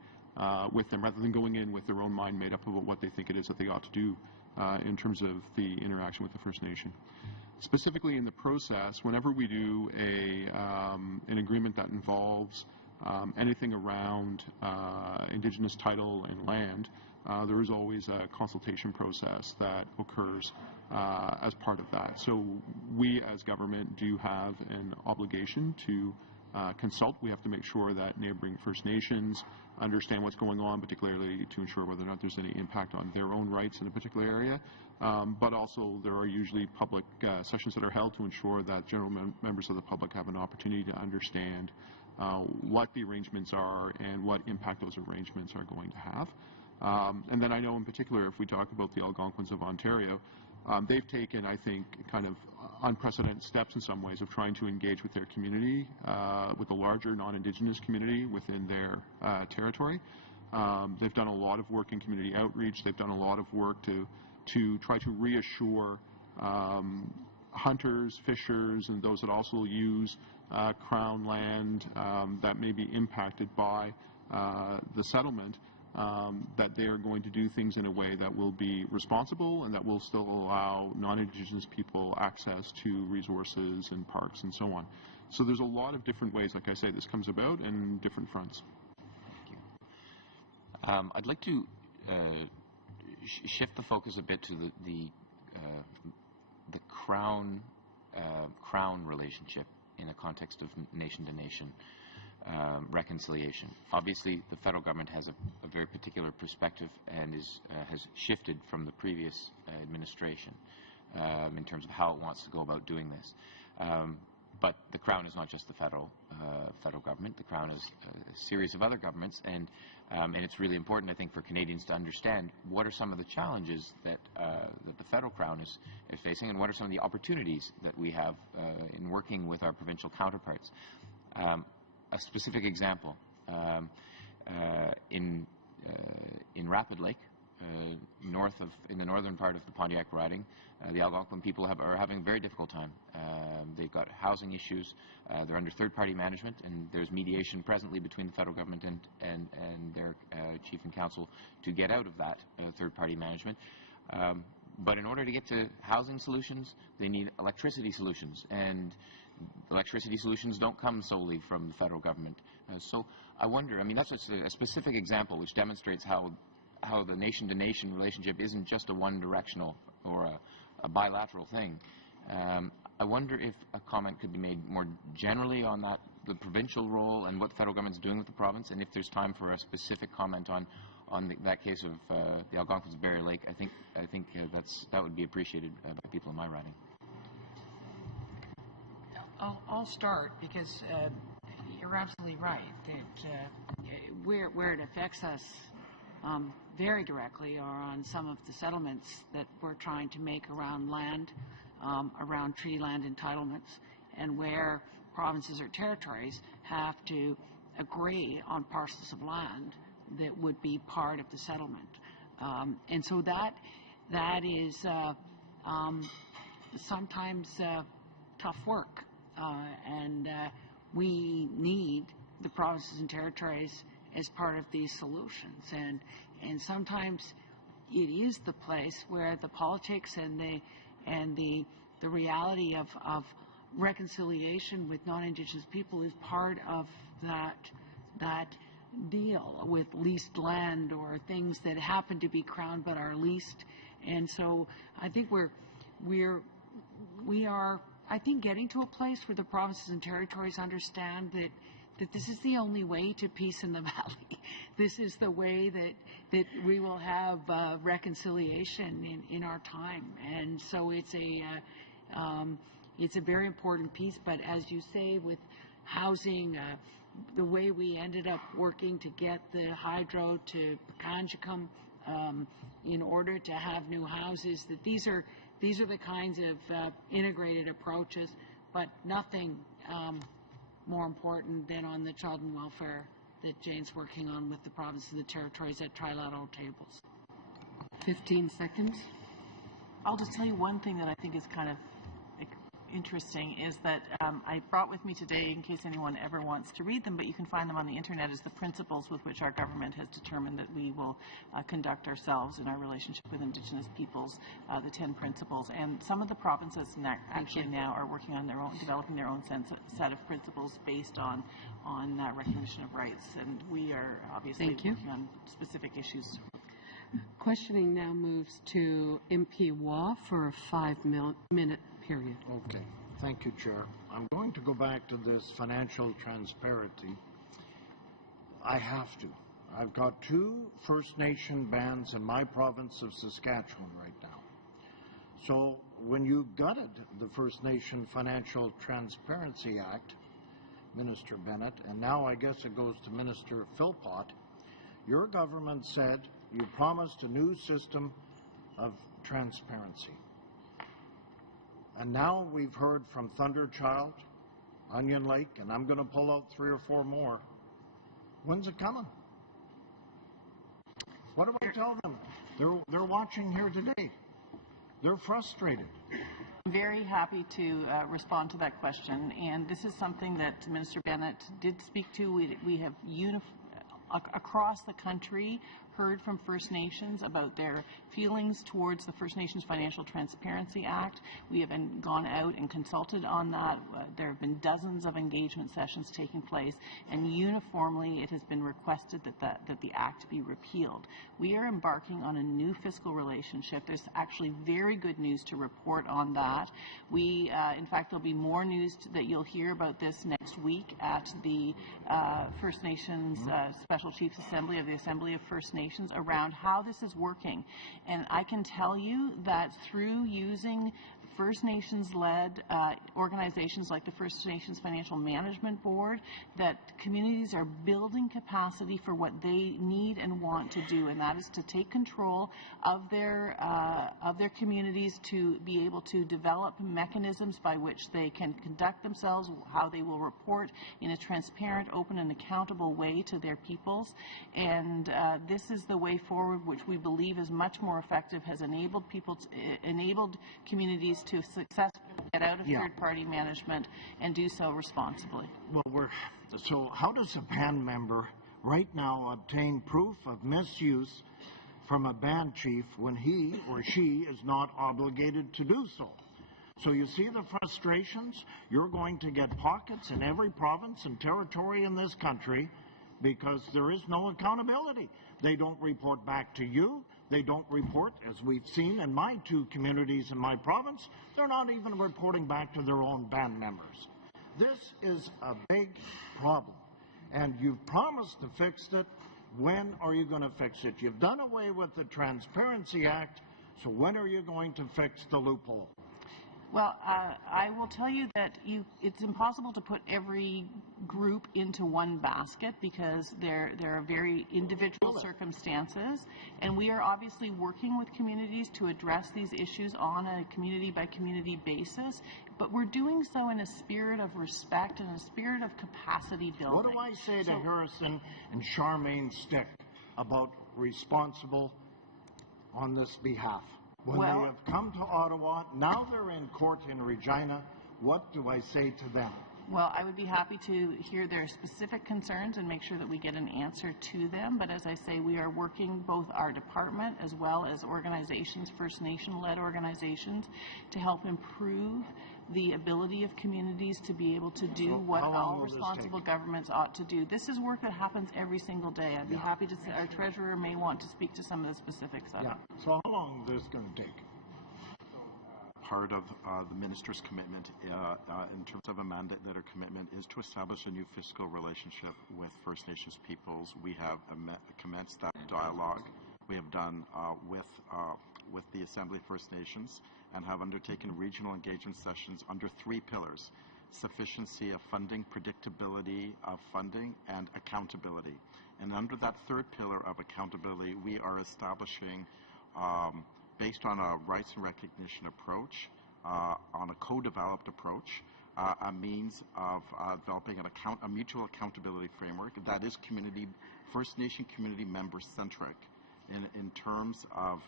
with them, rather than going in with their own mind made up about what they think it is that they ought to do in terms of the interaction with the First Nation. Specifically in the process, whenever we do an agreement that involves anything around Indigenous title and land, there is always a consultation process that occurs as part of that. So we as government do have an obligation to consult. We have to make sure that neighboring First Nations understand what's going on, particularly to ensure whether or not there's any impact on their own rights in a particular area. But also there are usually public sessions that are held to ensure that general members of the public have an opportunity to understand what the arrangements are and what impact those arrangements are going to have. And then I know in particular, if we talk about the Algonquins of Ontario, they've taken, I think, kind of unprecedented steps in some ways of trying to engage with their community, with the larger non-Indigenous community within their territory. They've done a lot of work in community outreach. They've done a lot of work to try to reassure hunters, fishers, and those that also use Crown land that may be impacted by the settlement, that they are going to do things in a way that will be responsible and that will still allow non-Indigenous people access to resources and parks and so on. So there's a lot of different ways, like I say, this comes about in different fronts. Thank you. I'd like to shift the focus a bit to the Crown relationship in the context of nation-to-nation reconciliation. Obviously, the federal government has a very particular perspective and has shifted from the previous administration in terms of how it wants to go about doing this. But the Crown is not just the federal government. The Crown is a series of other governments, and it's really important, I think, for Canadians to understand what are some of the challenges that the federal Crown is facing, and what are some of the opportunities that we have in working with our provincial counterparts. A specific example, in Rapid Lake, in the northern part of the Pontiac riding, the Algonquin people are having a very difficult time. They've got housing issues. They're under third-party management, and there's mediation presently between the federal government and their chief and council to get out of that third-party management. But in order to get to housing solutions, they need electricity solutions, and electricity solutions don't come solely from the federal government. So I wonder, I mean, that's just a specific example which demonstrates how the nation-to-nation relationship isn't just a one-directional or a bilateral thing. I wonder if a comment could be made more generally on that, the provincial role and what the federal government's doing with the province, and if there's time for a specific comment on that case of the Algonquin's Barrier Lake. I think that would be appreciated by people in my riding. I'll start because you're absolutely right that where it affects us very directly are on some of the settlements that we're trying to make around land, around treaty land entitlements, and where provinces or territories have to agree on parcels of land that would be part of the settlement. And so that is sometimes tough work. And we need the provinces and territories as part of these solutions. And sometimes it is the place where the politics and the reality of reconciliation with non-Indigenous people is part of that deal with leased land or things that happen to be Crown but are leased. And so I think we are I think getting to a place where the provinces and territories understand that this is the only way to peace in the valley. This is the way that we will have reconciliation in our time. And so it's a very important piece. But as you say, with housing, the way we ended up working to get the hydro to Kanjikam in order to have new houses, that these are the kinds of integrated approaches, but nothing more important than on the child and welfare that Jane's working on with the provinces and the territories at trilateral tables. 15 seconds. I'll just tell you one thing that I think is kind of interesting is that I brought with me today, in case anyone ever wants to read them, but you can find them on the internet, is the principles with which our government has determined that we will conduct ourselves in our relationship with Indigenous peoples, the 10 principles. And some of the provinces actually now are working on their own, developing their own set of principles based on recognition of rights. And we are obviously working on specific issues. Questioning now moves to MP Waugh for a 5-minute period. Okay. Thank you, Chair. I'm going to go back to this financial transparency. I have to. I've got 2 First Nation bands in my province of Saskatchewan right now. So when you gutted the First Nation Financial Transparency Act, Minister Bennett, and now I guess it goes to Minister Philpott, your government said you promised a new system of transparency. And now we've heard from Thunderchild, Onion Lake, and I'm going to pull out 3 or 4 more. When's it coming? What do I tell them? They're watching here today. They're frustrated. I'm very happy to respond to that question. And this is something that Minister Bennett did speak to. We have across the country heard from First Nations about their feelings towards the First Nations Financial Transparency Act. We have gone out and consulted on that. There have been dozens of engagement sessions taking place, and uniformly it has been requested that the act be repealed. We are embarking on a new fiscal relationship. There's actually very good news to report on that. In fact, there'll be more news that you'll hear about this next week at the First Nations Special Chiefs Assembly of the Assembly of First Nations around how this is working. And I can tell you that through using First Nations-led organizations like the First Nations Financial Management Board, that communities are building capacity for what they need and want to do, and that is to take control of their communities, to be able to develop mechanisms by which they can conduct themselves, how they will report in a transparent, open, and accountable way to their peoples. And this is the way forward, which we believe is much more effective, has enabled communities to successfully get out of third-party management and do so responsibly. Well, so how does a band member right now obtain proof of misuse from a band chief when he or she is not obligated to do so? So you see the frustrations? You're going to get pockets in every province and territory in this country because there is no accountability. They don't report back to you. They don't report, as we've seen in my 2 communities in my province, they're not even reporting back to their own band members. This is a big problem, and you've promised to fix it. When are you going to fix it? You've done away with the Transparency Act, so when are you going to fix the loophole? Well, I will tell you that it's impossible to put every group into one basket because there are very individual circumstances, and we are obviously working with communities to address these issues on a community-by-community basis, but we're doing so in a spirit of respect and a spirit of capacity building. What do I say to Harrison and Charmaine Stick about responsible on this behalf? When they have come to Ottawa, now they're in court in Regina, what do I say to them? Well, I would be happy to hear their specific concerns and make sure that we get an answer to them. But as I say, we are working, both our department as well as organizations, First Nation-led organizations, to help improve the ability of communities to be able to do what all responsible governments ought to do. This is work that happens every single day. I'd be happy to say our treasurer may want to speak to some of the specifics of it. So how long is this going to take? Part of the minister's commitment in terms of a mandate letter commitment is to establish a new fiscal relationship with First Nations peoples. We have commenced that dialogue. We have done with the Assembly of First Nations and have undertaken regional engagement sessions under 3 pillars: sufficiency of funding, predictability of funding, and accountability. And under that 3rd pillar of accountability, we are establishing based on a rights and recognition approach, on a co-developed approach, a means of developing a mutual accountability framework that is First Nation community member-centric in terms of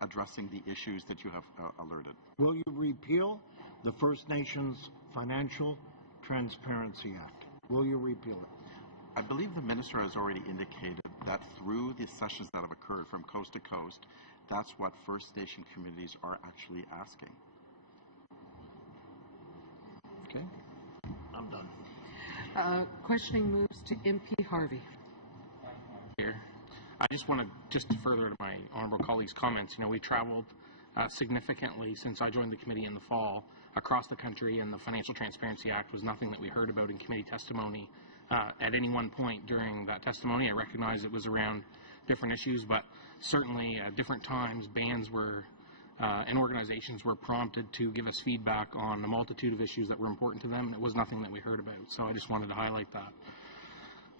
addressing the issues that you have alerted. Will you repeal the First Nations Financial Transparency Act? Will you repeal it? I believe the minister has already indicated that through the sessions that have occurred from coast to coast, that's what First Nation communities are actually asking. Okay. I'm done. Questioning moves to MP Harvey. Here. I just want to further to my honourable colleague's comments. You know, we traveled significantly since I joined the committee in the fall across the country, and the Financial Transparency Act was nothing that we heard about in committee testimony at any one point during that testimony. I recognize it was around different issues, but certainly at different times bands were and organizations were prompted to give us feedback on a multitude of issues that were important to them, and it was nothing that we heard about. So I just wanted to highlight that.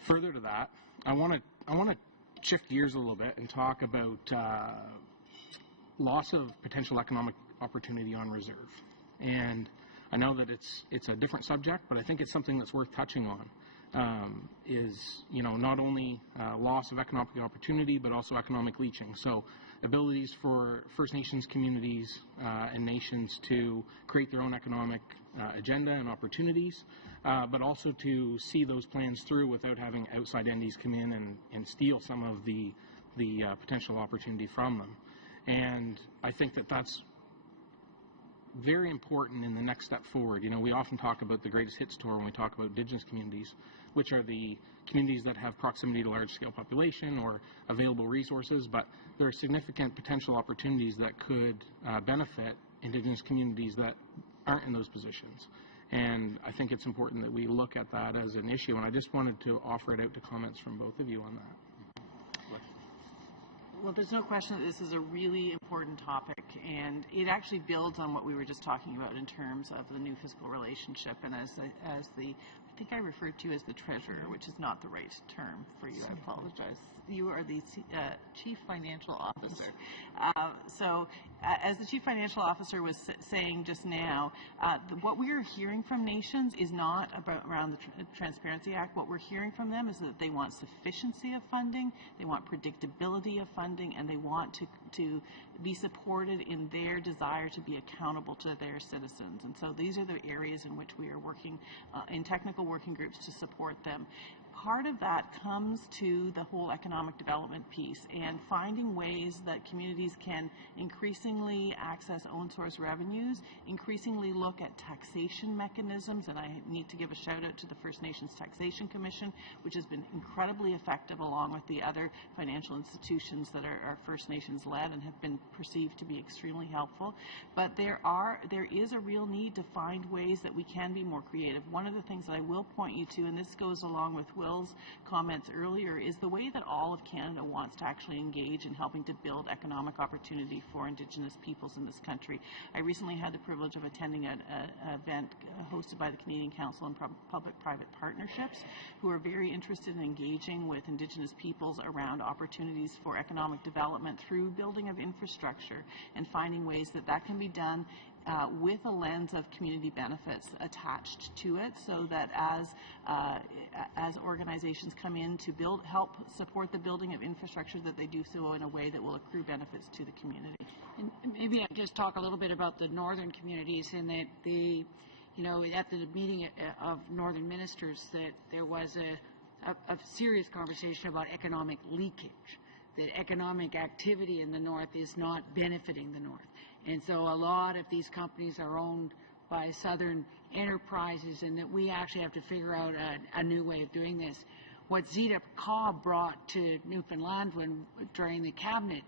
Further to that, I want to shift gears a little bit and talk about loss of potential economic opportunity on reserve. And I know that it's a different subject, but I think it's something that's worth touching on. Not only loss of economic opportunity, but also economic leaching. So abilities for First Nations communities and nations to create their own economic agenda and opportunities, but also to see those plans through without having outside entities come in and steal some of the potential opportunity from them. And I think that that's very important in the next step forward. You know, we often talk about the greatest hits tour when we talk about Indigenous communities, which are the communities that have proximity to large-scale population or available resources, but there are significant potential opportunities that could benefit Indigenous communities that aren't in those positions. And I think it's important that we look at that as an issue, and I just wanted to offer it out to comments from both of you on that. Well, there's no question that this is a really important topic, and it actually builds on what we were just talking about in terms of the new fiscal relationship. And as I think I referred to as the treasurer, which is not the right term for you. I apologize. You are the chief financial officer. As the chief financial officer was saying just now, what we are hearing from nations is not around the Transparency Act. What we're hearing from them is that they want sufficiency of funding, they want predictability of funding, and they want to be supported in their desire to be accountable to their citizens. And so these are the areas in which we are working in technical working groups to support them. part of that comes to the whole economic development piece and finding ways that communities can increasingly access own source revenues, increasingly look at taxation mechanisms, and I need to give a shout out to the First Nations Taxation Commission, which has been incredibly effective along with the other financial institutions that are First Nations led and have been perceived to be extremely helpful. But there is a real need to find ways that we can be more creative. One of the things that I will point you to, and this goes along with Will's comments earlier, is the way that all of Canada wants to actually engage in helping to build economic opportunity for Indigenous peoples in this country. I recently had the privilege of attending an event hosted by the Canadian Council on Public-Private Partnerships, who are very interested in engaging with Indigenous peoples around opportunities for economic development through building of infrastructure and finding ways that that can be done with a lens of community benefits attached to it, so that as organizations come in to help support the building of infrastructure, that they do so in a way that will accrue benefits to the community. And maybe I just talk a little bit about the northern communities, and that at the meeting of northern ministers, that there was a serious conversation about economic leakage, that economic activity in the north is not benefiting the north. And so a lot of these companies are owned by southern enterprises, and that we actually have to figure out a new way of doing this. What Zita Cobb brought to Newfoundland during the cabinet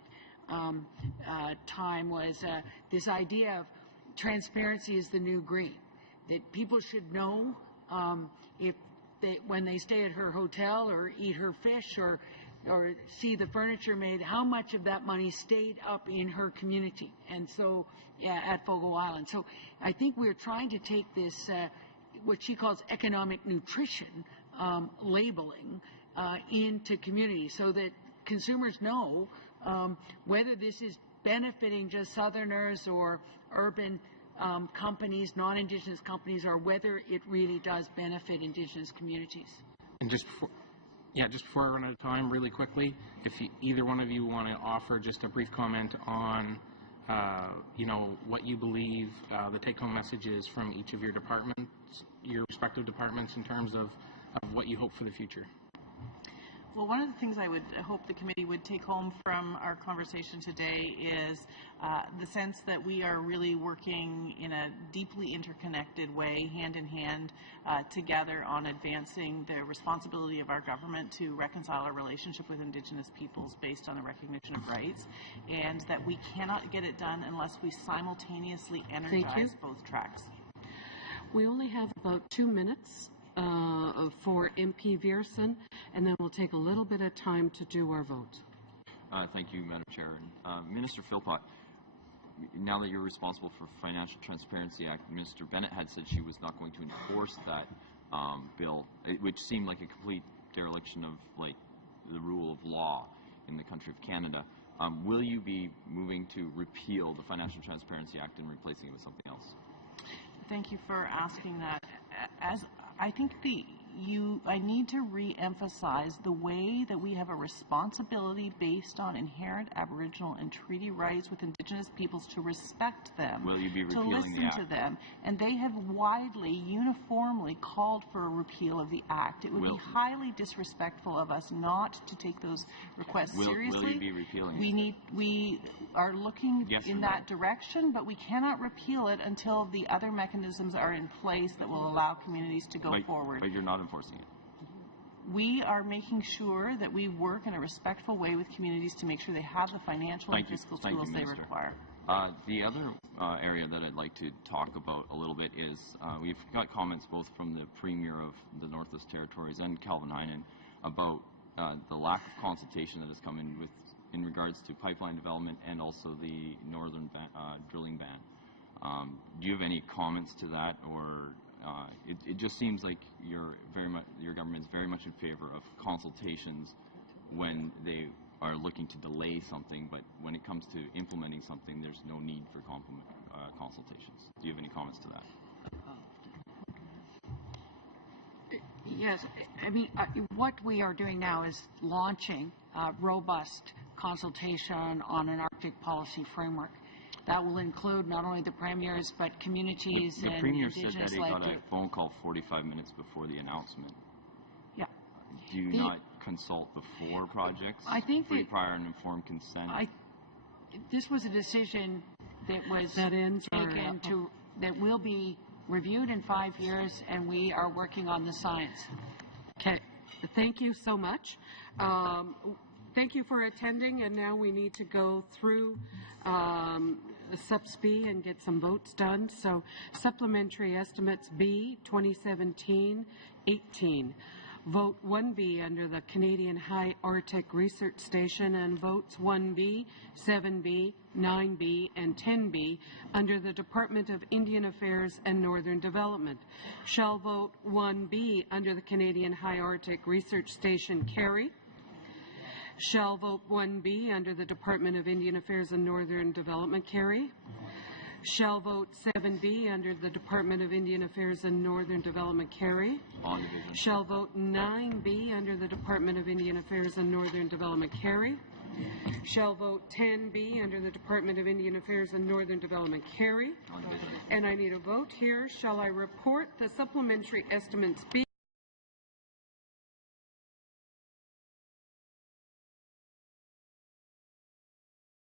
time was this idea of transparency is the new green, that people should know when they stay at her hotel or eat her fish or see the furniture made, how much of that money stayed up in her community, and so at Fogo Island. So I think we're trying to take this, what she calls economic nutrition labeling, into communities, so that consumers know whether this is benefiting just Southerners or urban companies, non-Indigenous companies, or whether it really does benefit Indigenous communities. And just before I run out of time, really quickly, if either one of you want to offer just a brief comment on, what you believe the take-home message is from each of your departments, your respective departments, in terms of what you hope for the future. Well, one of the things I would hope the committee would take home from our conversation today is the sense that we are really working in a deeply interconnected way, hand in hand, together on advancing the responsibility of our government to reconcile our relationship with Indigenous peoples based on the recognition of rights, and that we cannot get it done unless we simultaneously energize both tracks. We only have about 2 minutes for MP Viersen, and then we'll take a little bit of time to do our vote. Thank you, Madam Chair. Minister Philpott, now that you're responsible for Financial Transparency Act, Minister Bennett had said she was not going to enforce that bill, which seemed like a complete dereliction of the rule of law in the country of Canada. Will you be moving to repeal the Financial Transparency Act and replacing it with something else? Thank you for asking that. As I think I need to re-emphasize the way that we have a responsibility based on inherent Aboriginal and treaty rights with Indigenous peoples to respect them, Will you be to repealing listen the act? to them, and they have widely, uniformly called for a repeal of the Act. It would be highly disrespectful of us not to take those requests seriously. Will you be repealing We are looking in that direction, but we cannot repeal it until the other mechanisms are in place that will allow communities to go forward. But you're not enforcing it. We are making sure that we work in a respectful way with communities to make sure they have the financial and fiscal tools they require. The other area that I'd like to talk about a little bit is we've got comments both from the Premier of the Northwest Territories and Calvin Heinen about the lack of consultation that has come in regards to pipeline development and also the northern drilling ban. Do you have any comments to that, or it just seems like your government is very much in favor of consultations when they are looking to delay something, but when it comes to implementing something, there's no need for consultations. Do you have any comments to that? Yes, I mean, what we are doing now is launching a robust consultation on an Arctic policy framework. That will include not only the premiers, but communities and Premier Indigenous said that he got a phone call 45 minutes before the announcement. Yeah. do you not consult the 4 projects? I think free, that prior, and informed consent. This was a decision that was taken that will be reviewed in 5 years, and we are working on the science. Okay. Thank you so much. Thank you for attending, and now we need to go through Subs B and get some votes done. So supplementary estimates B 2017-18. Vote 1B under the Canadian High Arctic Research Station, and votes 1B, 7B, 9B, and 10B under the Department of Indian Affairs and Northern Development. Shall vote 1B under the Canadian High Arctic Research Station carry? Shall vote 1B under the Department of Indian Affairs and Northern Development carry? Shall vote 7B under the Department of Indian Affairs and Northern Development carry? On division. Shall vote 9B under the Department of Indian Affairs and Northern Development carry? Shall vote 10B under the Department of Indian Affairs and Northern Development carry? On division. And I need a vote here. Shall I report the supplementary estimates B